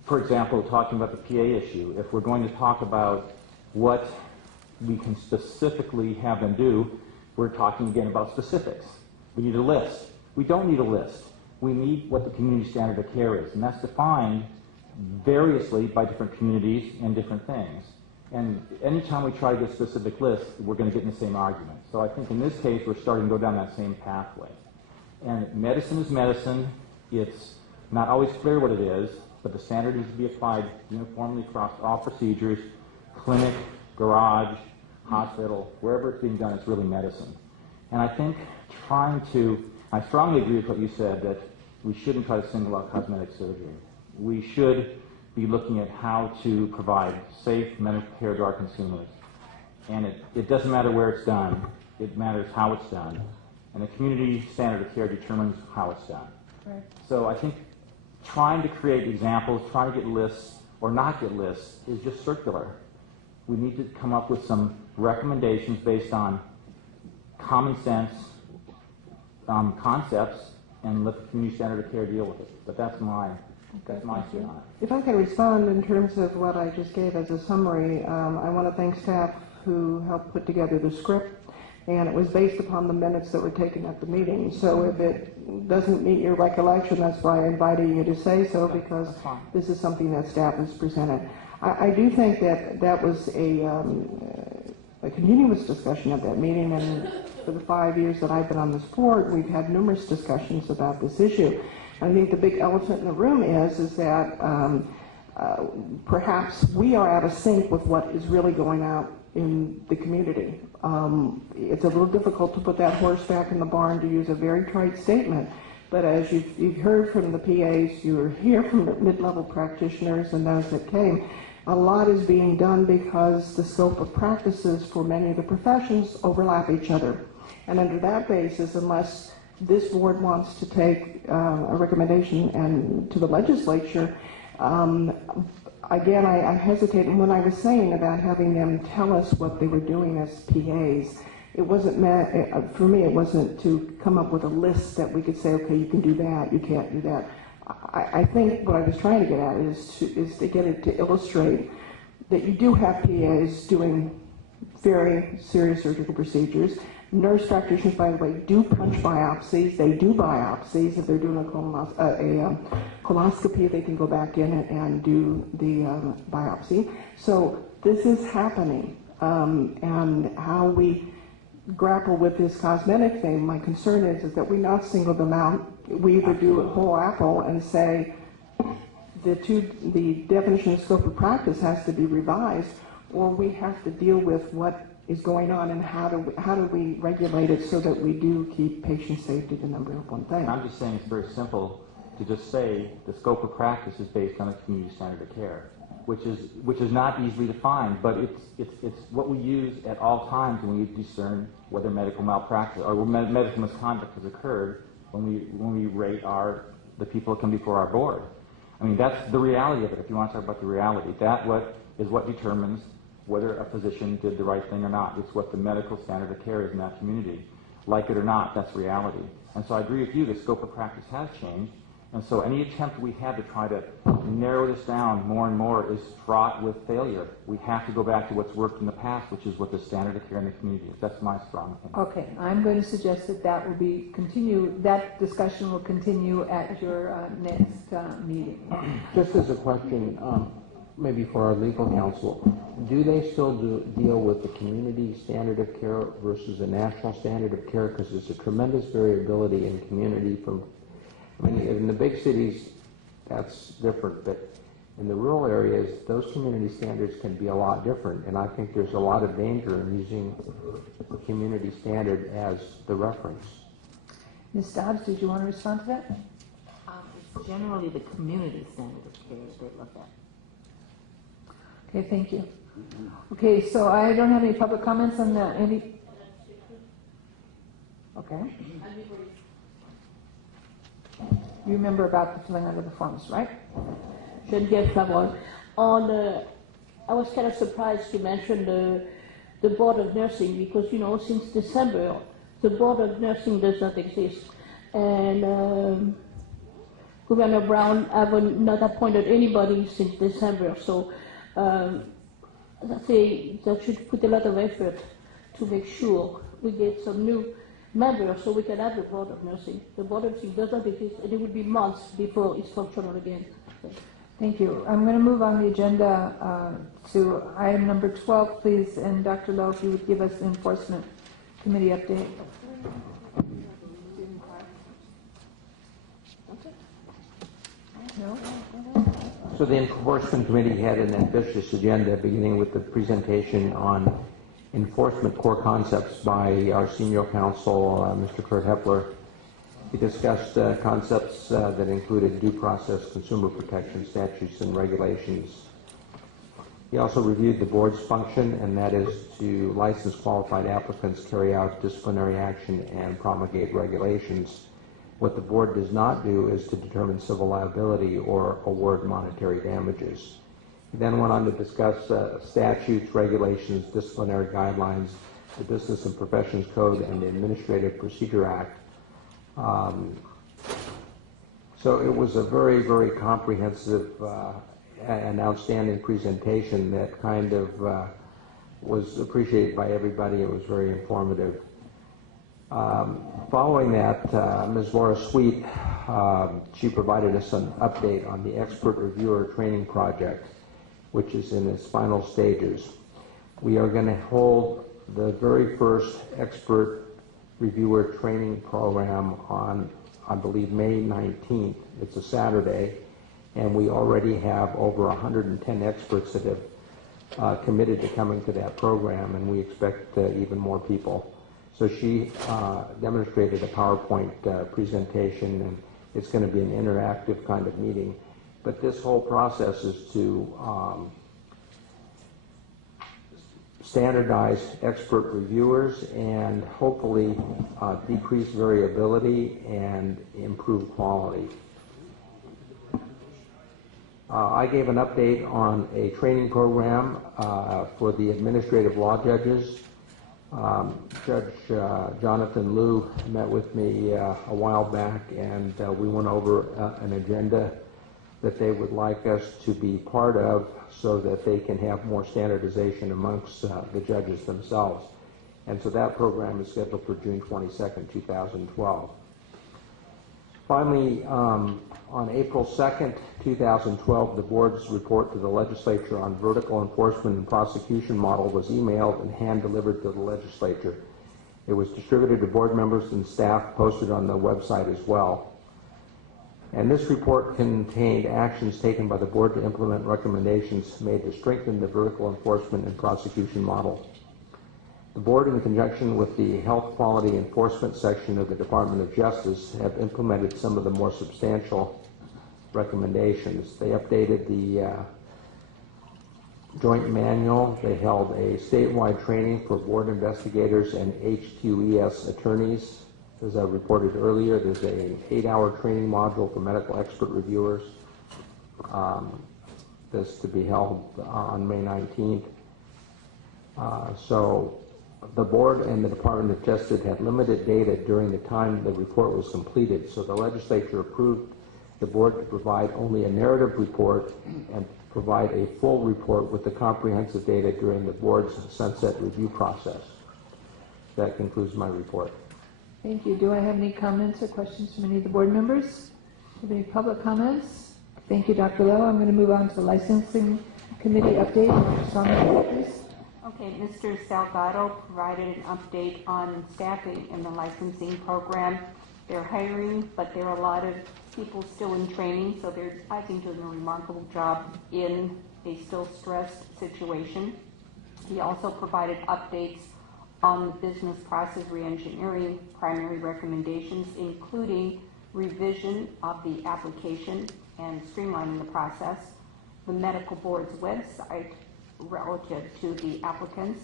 For example, talking about the PA issue, if we're going to talk about what we can specifically have them do, we're talking again about specifics. We need a list. We don't need a list. We need what the community standard of care is, and that's defined variously by different communities and different things. And anytime we try to get a specific list, we're going to get in the same argument. So I think in this case, we're starting to go down that same pathway. And medicine is medicine. It's not always clear what it is, but the standard needs to be applied uniformly across all procedures, clinic, garage, hospital, wherever it's being done, it's really medicine. And I think I strongly agree with what you said, that we shouldn't try to single out cosmetic surgery. We should be looking at how to provide safe medical care to our consumers. And it doesn't matter where it's done, it matters how it's done. And the community standard of care determines how it's done. Right. So I think trying to create examples, trying to get lists or not get lists is just circular. We need to come up with some recommendations based on common sense concepts and let the community standard of care deal with it. But that's my spin on it. If I can respond in terms of what I just gave as a summary, I want to thank staff who helped put together the script, and it was based upon the minutes that were taken at the meeting. So if it doesn't meet your recollection, that's why I invited you to say so, because this is something that staff has presented. I do think that was a continuous discussion at that meeting, and for the 5 years that I've been on this board, we've had numerous discussions about this issue. I think the big elephant in the room is that perhaps we are out of sync with what is really going out in the community. It's a little difficult to put that horse back in the barn, to use a very trite statement, but as you've heard from the PAs, you hear from the mid-level practitioners and those that came, a lot is being done because the scope of practices for many of the professions overlap each other. And under that basis, unless this board wants to take a recommendation and to the legislature, again, I hesitate. And when I was saying about having them tell us what they were doing as PAs, it wasn't meant, for me, it wasn't to come up with a list that we could say, okay, you can do that, you can't do that. I think what I was trying to get at is to get it to illustrate that you do have PAs doing very serious surgical procedures. Nurse practitioners, by the way, do punch biopsies. They do biopsies. If they're doing a coloscopy, they can go back in and do the biopsy. So this is happening. And how we grapple with this cosmetic thing, my concern is that we not single them out. We either do a whole apple and say the definition of scope of practice has to be revised, or we have to deal with what is going on and how do we regulate it so that we do keep patient safety the number one thing? I'm just saying it's very simple to just say the scope of practice is based on a community standard of care, which is not easily defined, but it's what we use at all times when we discern whether medical malpractice or medical misconduct has occurred when we rate the people that come before our board. I mean, that's the reality of it. If you want to talk about the reality, is what determines whether a physician did the right thing or not. It's what the medical standard of care is in that community. Like it or not, that's reality. And so I agree with you, the scope of practice has changed. And so any attempt we have to try to narrow this down more and more is fraught with failure. We have to go back to what's worked in the past, which is what the standard of care in the community is. That's my strong opinion. Okay, I'm going to suggest that will be that discussion will continue at your next meeting. Just as a question, maybe for our legal counsel, do they still deal with the community standard of care versus the national standard of care? Because there's a tremendous variability in community in the big cities, that's different, but in the rural areas, those community standards can be a lot different, and I think there's a lot of danger in using the community standard as the reference. Ms. Dobbs, did you want to respond to that? It's generally the community standard of care they look at. Okay, thank you. Okay, so I don't have any public comments on that. Okay. You remember about the filling out of the forms, right? Geneviève Flavon. I was kind of surprised to mention the Board of Nursing because, since December, the Board of Nursing does not exist. And Governor Brown haven't not appointed anybody since December. So I say that should put a lot of effort to make sure we get some new members so we can have the Board of Nursing. The Board of Nursing does not exist, and it would be months before it's functional again. Thank you. I'm going to move on the agenda to item number 12, please. And Dr. Lowe, if you would give us the Enforcement Committee update. No? So the Enforcement Committee had an ambitious agenda beginning with the presentation on enforcement core concepts by our senior counsel, Mr. Kurt Hepler. He discussed concepts that included due process, consumer protection statutes, and regulations. He also reviewed the board's function, and that is to license qualified applicants, carry out disciplinary action, and promulgate regulations. What the board does not do is to determine civil liability or award monetary damages. He then went on to discuss statutes, regulations, disciplinary guidelines, the Business and Professions Code, and the Administrative Procedure Act. So it was a very, very comprehensive and outstanding presentation that kind of was appreciated by everybody. It was very informative. Following that, Ms. Laura Sweet, she provided us an update on the Expert Reviewer Training Project, which is in its final stages. We are going to hold the very first Expert Reviewer Training Program on, I believe, May 19th. It's a Saturday, and we already have over 110 experts that have committed to coming to that program, and we expect even more people. So she demonstrated a PowerPoint presentation, and it's going to be an interactive kind of meeting. But this whole process is to standardize expert reviewers and hopefully decrease variability and improve quality. I gave an update on a training program for the administrative law judges. Judge Jonathan Liu met with me a while back, and we went over an agenda that they would like us to be part of so that they can have more standardization amongst the judges themselves. And so that program is scheduled for June 22nd, 2012. Finally, on April 2nd, 2012, the board's report to the legislature on vertical enforcement and prosecution model was emailed and hand-delivered to the legislature. It was distributed to board members and staff, posted on the website as well. And this report contained actions taken by the board to implement recommendations made to strengthen the vertical enforcement and prosecution model. The board, in conjunction with the Health Quality Enforcement section of the Department of Justice, have implemented some of the more substantial recommendations. They updated the joint manual. They held a statewide training for board investigators and HQES attorneys. As I reported earlier, there's an 8-hour training module for medical expert reviewers. This to be held on May 19th. So the board and the Department of Justice had limited data during the time the report was completed, so the legislature approved the board to provide only a narrative report and provide a full report with the comprehensive data during the board's sunset review process. That concludes my report. Thank you. Do I have any comments or questions from any of the board members? Have any public comments? Thank you, Dr. Lowe. I'm going to move on to the licensing committee update. Dr. Salmon, please. Okay, Mr. Salgado provided an update on staffing in the licensing program. They're hiring, but there are a lot of people still in training, so they're, I think, doing a remarkable job in a still stressed situation. He also provided updates on the business process reengineering primary recommendations, including revision of the application and streamlining the process, the medical board's website relative to the applicants,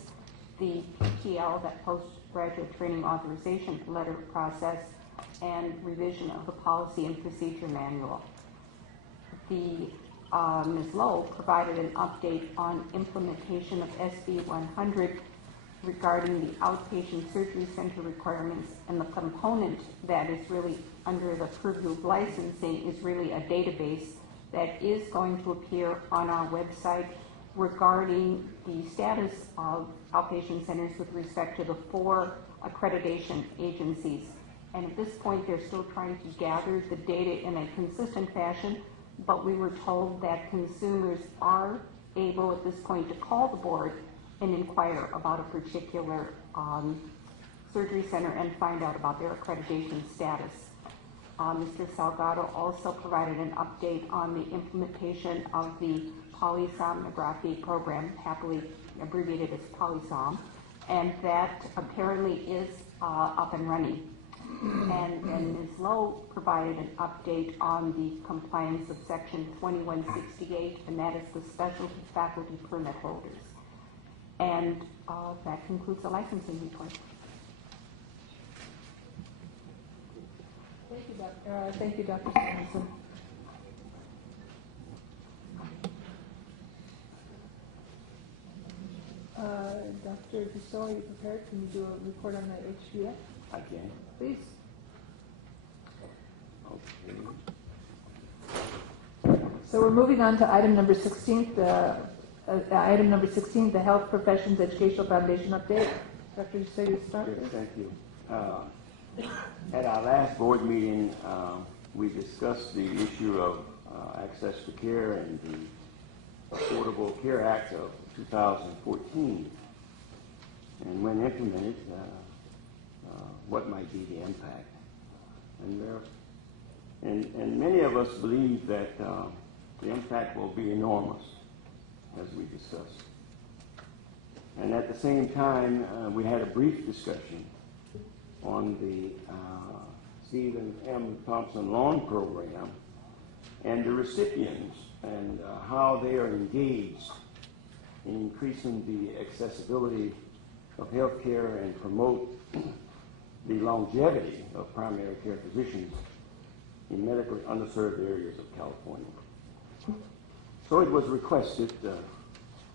the PTL, that postgraduate training authorization letter process, and revision of the policy and procedure manual. The Ms. Lowe provided an update on implementation of SB 100 regarding the outpatient surgery center requirements, and the component that is really under the purview of licensing is really a database that is going to appear on our website regarding the status of outpatient centers with respect to the 4 accreditation agencies. And at this point, they're still trying to gather the data in a consistent fashion, but we were told that consumers are able at this point to call the board and inquire about a particular surgery center and find out about their accreditation status. Mr. Salgado also provided an update on the implementation of the polysomnography program, happily abbreviated as PolySom, and that apparently is up and running. And Ms. Lowe provided an update on the compliance of Section 2168, and that is the specialty faculty permit holders. And that concludes the licensing report. Thank you, Dr. Stevenson. Dr. Dussault, are you prepared? Can you do a report on the HVF? I can. Please. Okay. So we're moving on to item number 16, the Health Professions Educational Foundation update. Dr. Dussault, you start. Yes, thank you. At our last board meeting, we discussed the issue of access to care and the Affordable Care Act of 2014, and when implemented, what might be the impact. And many of us believe that the impact will be enormous, as we discussed. And at the same time, we had a brief discussion on the Stephen M. Thompson Loan Program and the recipients and how they are engaged in increasing the accessibility of health care and promote the longevity of primary care physicians in medically underserved areas of California. So it was requested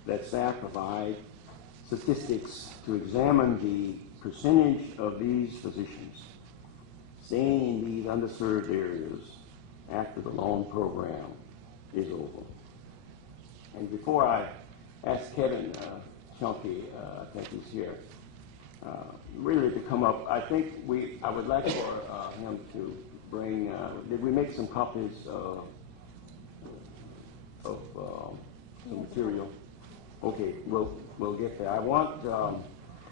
that staff provide statistics to examine the percentage of these physicians staying in these underserved areas after the loan program is over. And before I ask Kevin Chunky, I think he's here, really to come up, I would like for him to bring, did we make some copies of some material? Okay, we'll get there. I want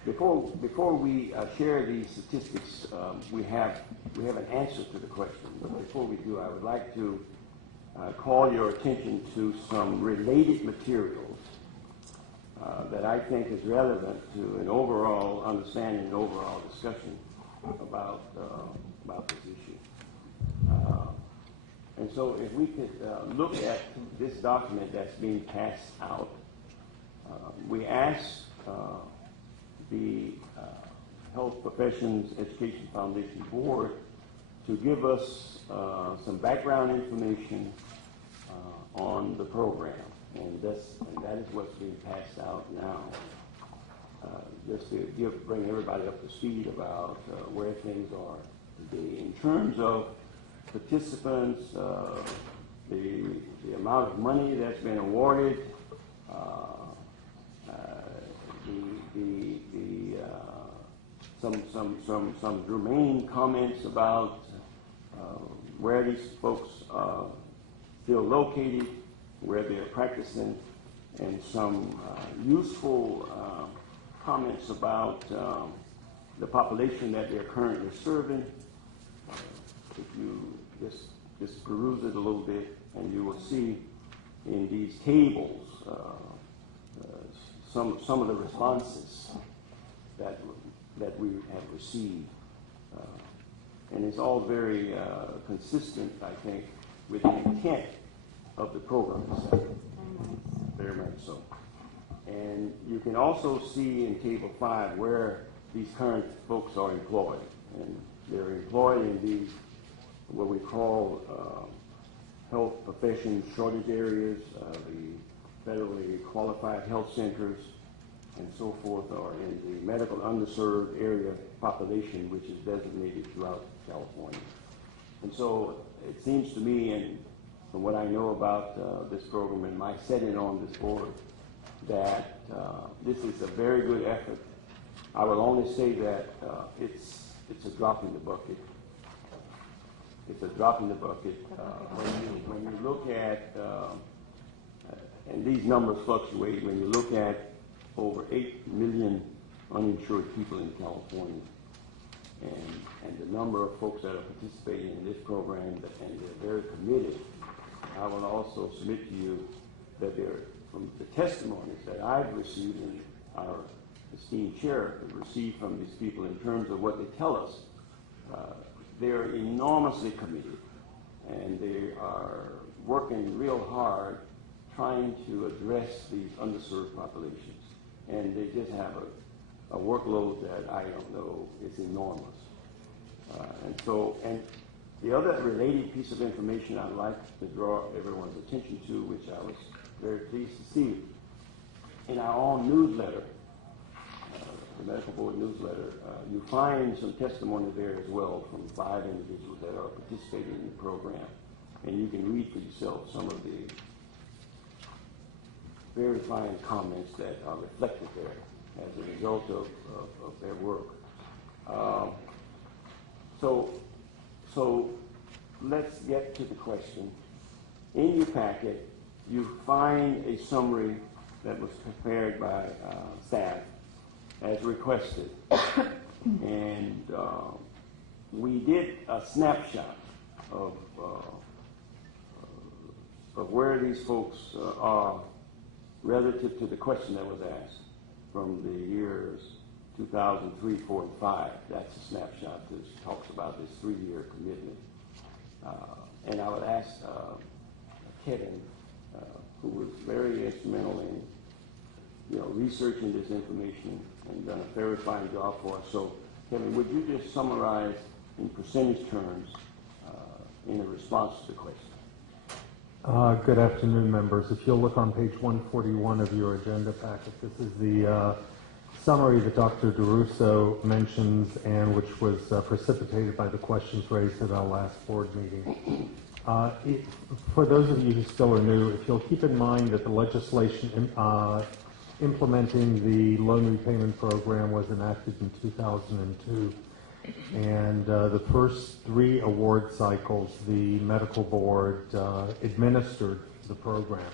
Before we share these statistics, we have an answer to the question. But before we do, I would like to call your attention to some related materials that I think is relevant to an overall understanding and overall discussion about this issue. And so if we could look at this document that's being passed out, we asked the Health Professions Education Foundation Board to give us some background information on the program. And that is what's being passed out now. Just to bring everybody up to speed about where things are today. In terms of participants, the amount of money that's been awarded, some germane comments about where these folks still located, where they're practicing, and some useful comments about the population that they're currently serving. If you just peruse it a little bit, and you will see in these tables some of the responses that we have received. And it's all very consistent, I think, with the intent of the program itself. Very much so. And you can also see in Table 5 where these current folks are employed. And they're employed in these, what we call health profession shortage areas, the federally qualified health centers, and so forth, or in the medical underserved area population, which is designated throughout California. And so it seems to me, and from what I know about this program and my setting on this board, that this is a very good effort. I will only say that it's a drop in the bucket. It's a drop in the bucket. When you look at, and these numbers fluctuate, when you look at over 8 million uninsured people in California, and the number of folks that are participating in this program, and they're very committed. I will also submit to you that from the testimonies that I've received and our esteemed chair received from these people in terms of what they tell us, they're enormously committed, and they are working real hard trying to address these underserved populations. And they just have a workload that I don't know is enormous. And the other related piece of information I'd like to draw everyone's attention to, which I was very pleased to see, in our own newsletter, the Medical Board newsletter, you find some testimony there as well from 5 individuals that are participating in the program. And you can read for yourself some of the very fine comments that are reflected there as a result of their work. So let's get to the question. In your packet, you find a summary that was prepared by staff as requested. And we did a snapshot of where these folks are relative to the question that was asked from the years 2003, 4, and 5. That's a snapshot that talks about this 3-year commitment. And I would ask Kevin, who was very instrumental in researching this information and done a very fine job for us. So, Kevin, would you just summarize in percentage terms in a response to the question? Good afternoon, members. If you'll look on page 141 of your agenda packet, this is the summary that Dr. DeRusso mentions and which was precipitated by the questions raised at our last board meeting. For those of you who still are new, if you'll keep in mind that the legislation implementing the loan repayment program was enacted in 2002. And the first 3 award cycles, the medical board administered the program.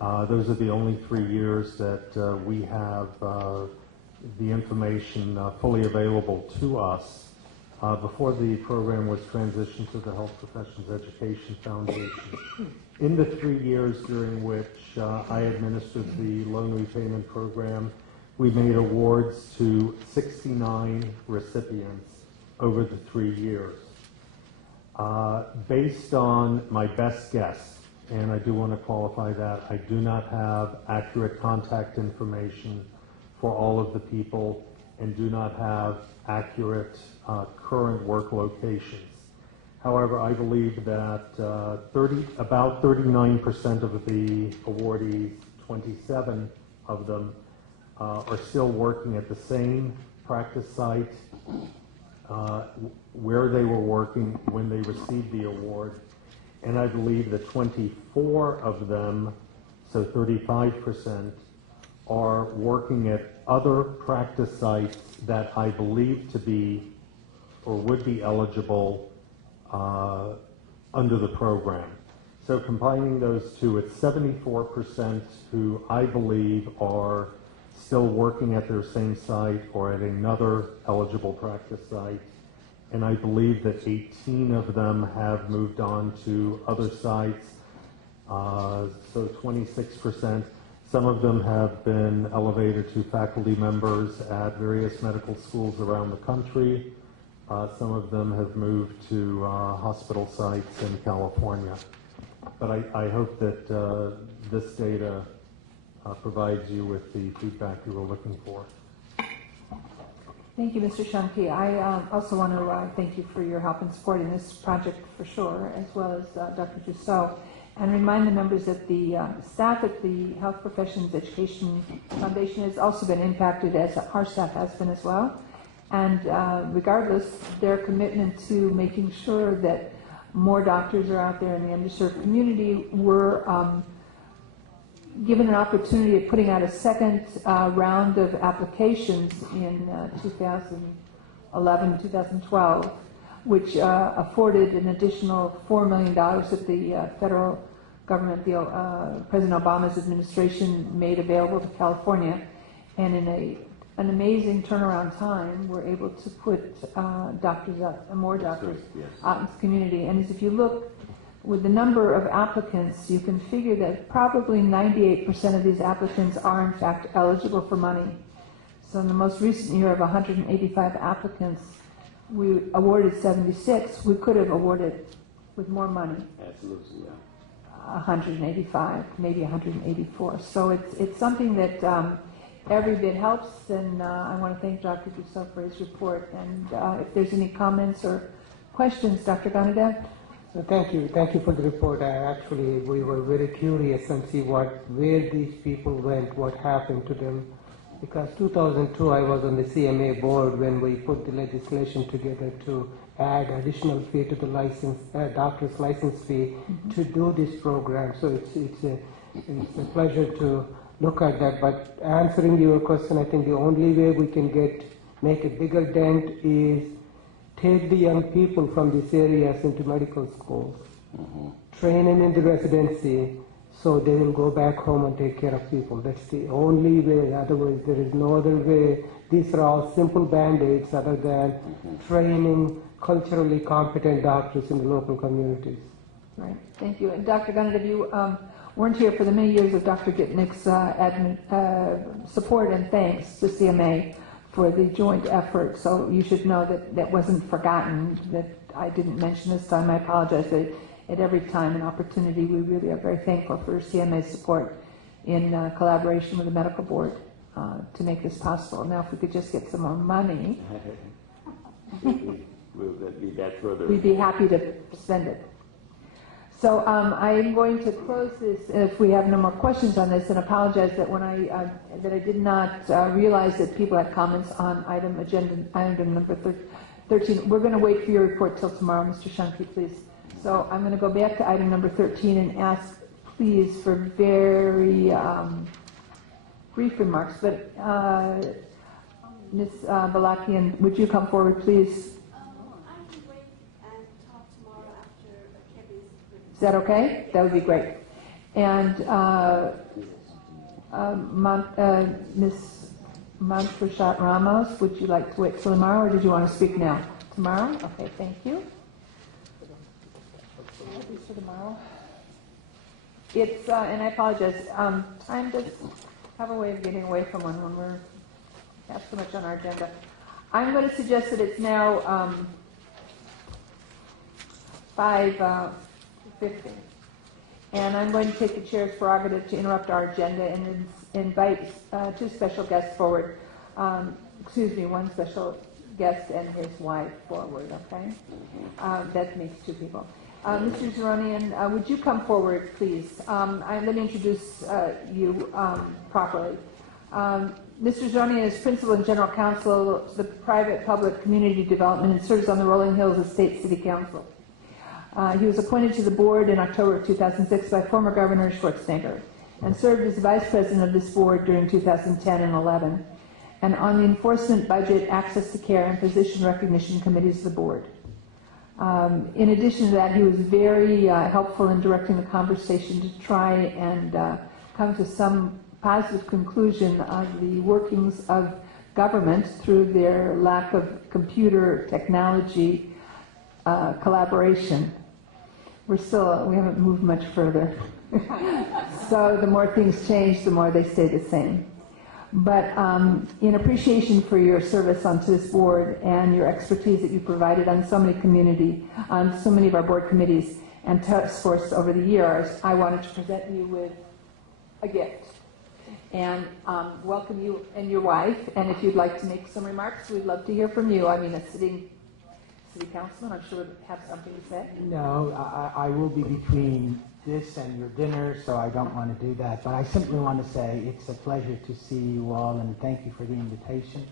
Those are the only 3 years that we have the information fully available to us before the program was transitioned to the Health Professions Education Foundation. In the 3 years during which I administered the loan repayment program, we made awards to 69 recipients over the 3 years. Based on my best guess, and I do want to qualify that, I do not have accurate contact information for all of the people and do not have accurate current work locations. However, I believe that about 39% of the awardees, 27 of them, are still working at the same practice site where they were working when they received the award. And I believe that 24 of them, so 35%, are working at other practice sites that I believe to be or would be eligible under the program. So combining those two, it's 74% who I believe are still working at their same site or at another eligible practice site. And I believe that 18 of them have moved on to other sites, so 26%. Some of them have been elevated to faculty members at various medical schools around the country. Some of them have moved to hospital sites in California. But I hope that this data provides you with the feedback you were looking for. Thank you, Mr. Shumke. I also want to thank you for your help and support in this project for sure, as well as Dr. Dussault, and remind the members that the staff at the Health Professions Education Foundation has also been impacted, as our staff has been as well. And regardless, their commitment to making sure that more doctors are out there in the underserved community were given an opportunity of putting out a second round of applications in 2011, 2012, which afforded an additional $4 million that the federal government, President Obama's administration, made available to California. And in an amazing turnaround time, we're able to put doctors out, more doctors out in the community. And as if you look with the number of applicants, you can figure that probably 98% of these applicants are in fact eligible for money. So in the most recent year of 185 applicants, we awarded 76. We could have awarded with more money. Absolutely, yeah. 185, maybe 184. So it's something that every bit helps, and I want to thank Dr. Dussault for his report. And if there's any comments or questions, Dr. Ganadev? Thank you for the report. We were very curious and see where these people went, what happened to them. Because 2002, I was on the CMA board when we put the legislation together to add additional fee to the doctor's license fee to do this program. So it's a pleasure to look at that. But answering your question, I think the only way we can make a bigger dent is take the young people from these areas into medical schools, train them in the residency, so they will go back home and take care of people. That's the only way. Otherwise, there is no other way. These are all simple band-aids other than training culturally competent doctors in the local communities. Right. Thank you. And Dr. Ganadev, you weren't here for the many years of Dr. Gitnick's support and thanks to CMA for the joint effort. So you should know that that wasn't forgotten, that I didn't mention this time. I apologize. But at every time and opportunity, we really are very thankful for CMA's support in collaboration with the medical board to make this possible. Now, if we could just get some more money, we'd be happy to spend it. So I'm going to close this if we have no more questions on this, and apologize that when I did not realize that people had comments on item number 13. We're going to wait for your report till tomorrow, Mr. Shumke, please. So I'm going to go back to item number 13 and ask, please, for very brief remarks. But Ms. Balakian, would you come forward, please? Is that okay? That would be great. And Ms. Montserrat Ramos, would you like to wait till tomorrow, or did you want to speak now? Tomorrow? Okay, thank you. These for tomorrow. It's, and I apologize, time does have a way of getting away from one when we're have so much on our agenda. I'm going to suggest that it's now 5:50. And I'm going to take the chair's prerogative to interrupt our agenda and invite two special guests forward. One special guest and his wife forward, okay? That makes two people. Mr. Zeronian, would you come forward, please? Let me introduce you properly. Mr. Zeronian is Principal and General Counsel of the Private Public Community Development and serves on the Rolling Hills Estate City Council. He was appointed to the board in October of 2006 by former Governor Schwarzenegger and served as vice president of this board during 2010 and 11, and on the enforcement, budget, access to care, and physician recognition committees of the board. In addition to that, he was very helpful in directing the conversation to try and come to some positive conclusion of the workings of government through their lack of computer technology collaboration. We haven't moved much further. So the more things change, the more they stay the same. But in appreciation for your service onto this board and your expertise that you provided on so many of our board committees and task force over the years, I wanted to present you with a gift and welcome you and your wife. And if you'd like to make some remarks, we'd love to hear from you. I mean, a city councilman, I'm sure would have something to say. No, I will be between this and your dinner, so I don't want to do that. But I simply want to say it's a pleasure to see you all, and thank you for the invitation.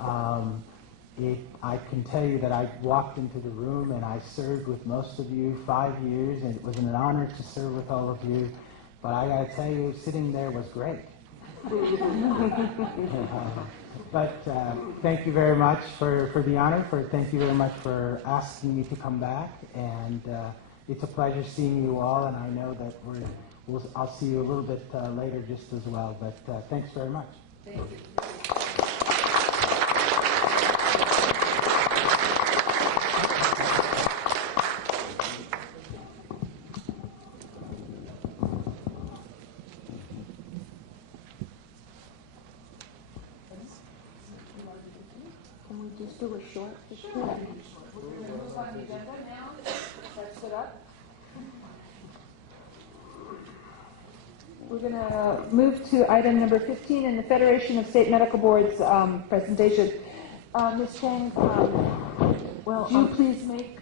I can tell you that I walked into the room and I served with most of you 5 years, and it was an honor to serve with all of you. But I got to tell you, sitting there was great. But thank you very much for the honor. Thank you very much for asking me to come back. And it's a pleasure seeing you all. And I know that I'll see you a little bit later just as well. But thanks very much. Thank you. Just do a short. We're going to move on the agenda now. That's it up. We're going to move to item number 15 in the Federation of State Medical Boards presentation. Ms. Chang, would you please make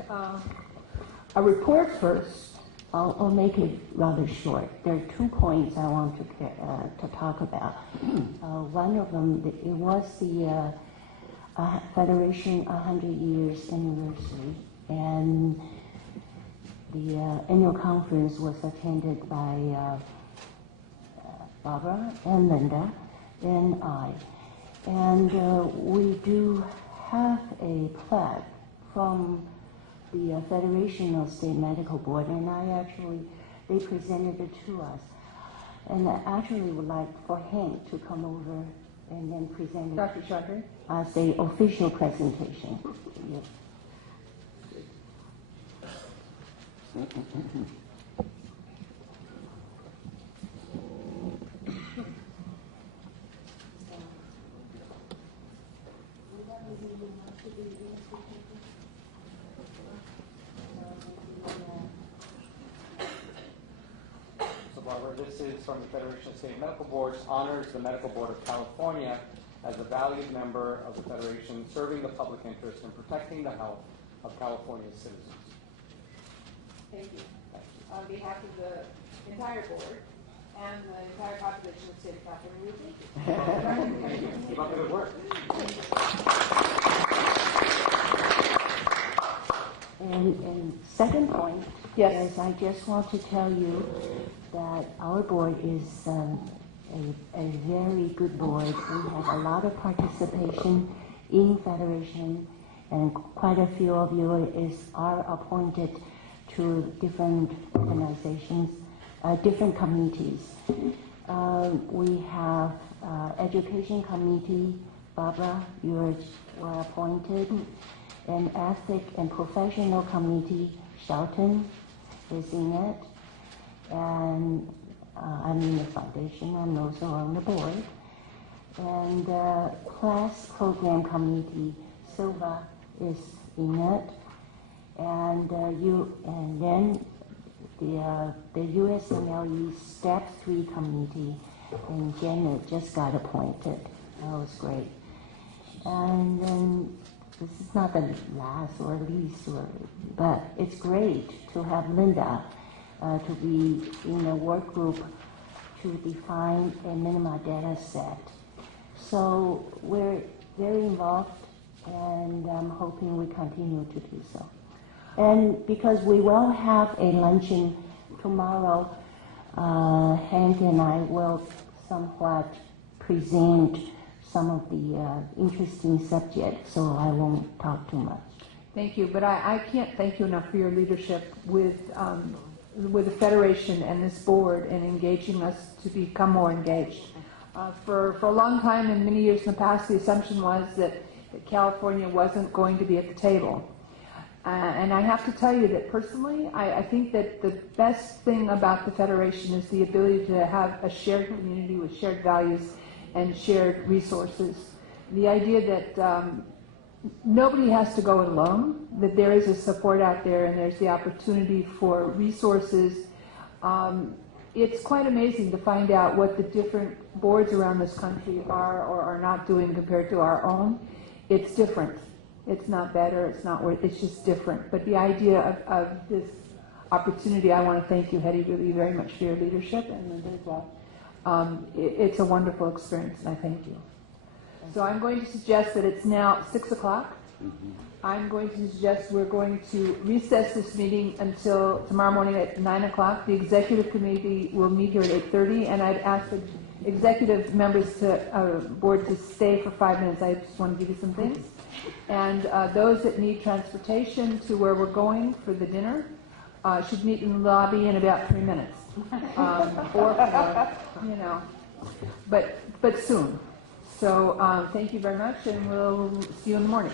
a report first? I'll make it rather short. There are 2 points I want to talk about. One of them, it was the Federation 100 years anniversary, and the annual conference was attended by Barbara and Linda and I. And we do have a plaque from the Federation of State Medical Board, and they presented it to us. And I actually would like for Hank to come over and then present it. Dr. Chaudhry? As the official presentation. Yes. Barbara, this is from the Federation of State Medical Boards, honors the Medical Board of California as a valued member of the Federation, serving the public interest and protecting the health of California's citizens. Thank you. On behalf of the entire board and the entire population of the state of California, we thank you. Keep up the good work. And second point, yes, I just want to tell you that our board is a very good board. We have a lot of participation in Federation, and quite a few of you are appointed to different organizations, different committees. We have Education Committee, Barbara, you were appointed, and Ethic and Professional Committee, Shelton is in it, and I'm in the foundation, I'm also on the board, and Class Program Committee, Silva is in it, and then the USMLE Step 3 Committee, and Janet just got appointed. That was great. And then this is not the last or least, but it's great to have Linda to be in a work group to define a minimum data set. So we're very involved, and I'm hoping we continue to do so. And because we will have a luncheon tomorrow, Hank and I will somewhat present some of the interesting subjects, so I won't talk too much. Thank you, but I can't thank you enough for your leadership with the Federation and this board in engaging us to become more engaged. For a long time and many years in the past, the assumption was that California wasn't going to be at the table. And I have to tell you that personally, I think that the best thing about the Federation is the ability to have a shared community with shared values and shared resources. The idea that nobody has to go it alone, that there is a support out there and there's the opportunity for resources. It's quite amazing to find out what the different boards around this country are or are not doing compared to our own. It's different. It's not better, it's not worse, it's just different. But the idea of this opportunity, I want to thank you, Hetty, really very much for your leadership, and Linda as well. It's a wonderful experience, and I thank you. So I'm going to suggest that it's now 6 o'clock. I'm going to suggest we're going to recess this meeting until tomorrow morning at 9 o'clock. The executive committee will meet here at 8:30, and I'd ask the executive members to board to stay for 5 minutes. I just want to give you some things. And those that need transportation to where we're going for the dinner should meet in the lobby in about 3 minutes. Or 4, you know, but soon. So thank you very much, and we'll see you in the morning.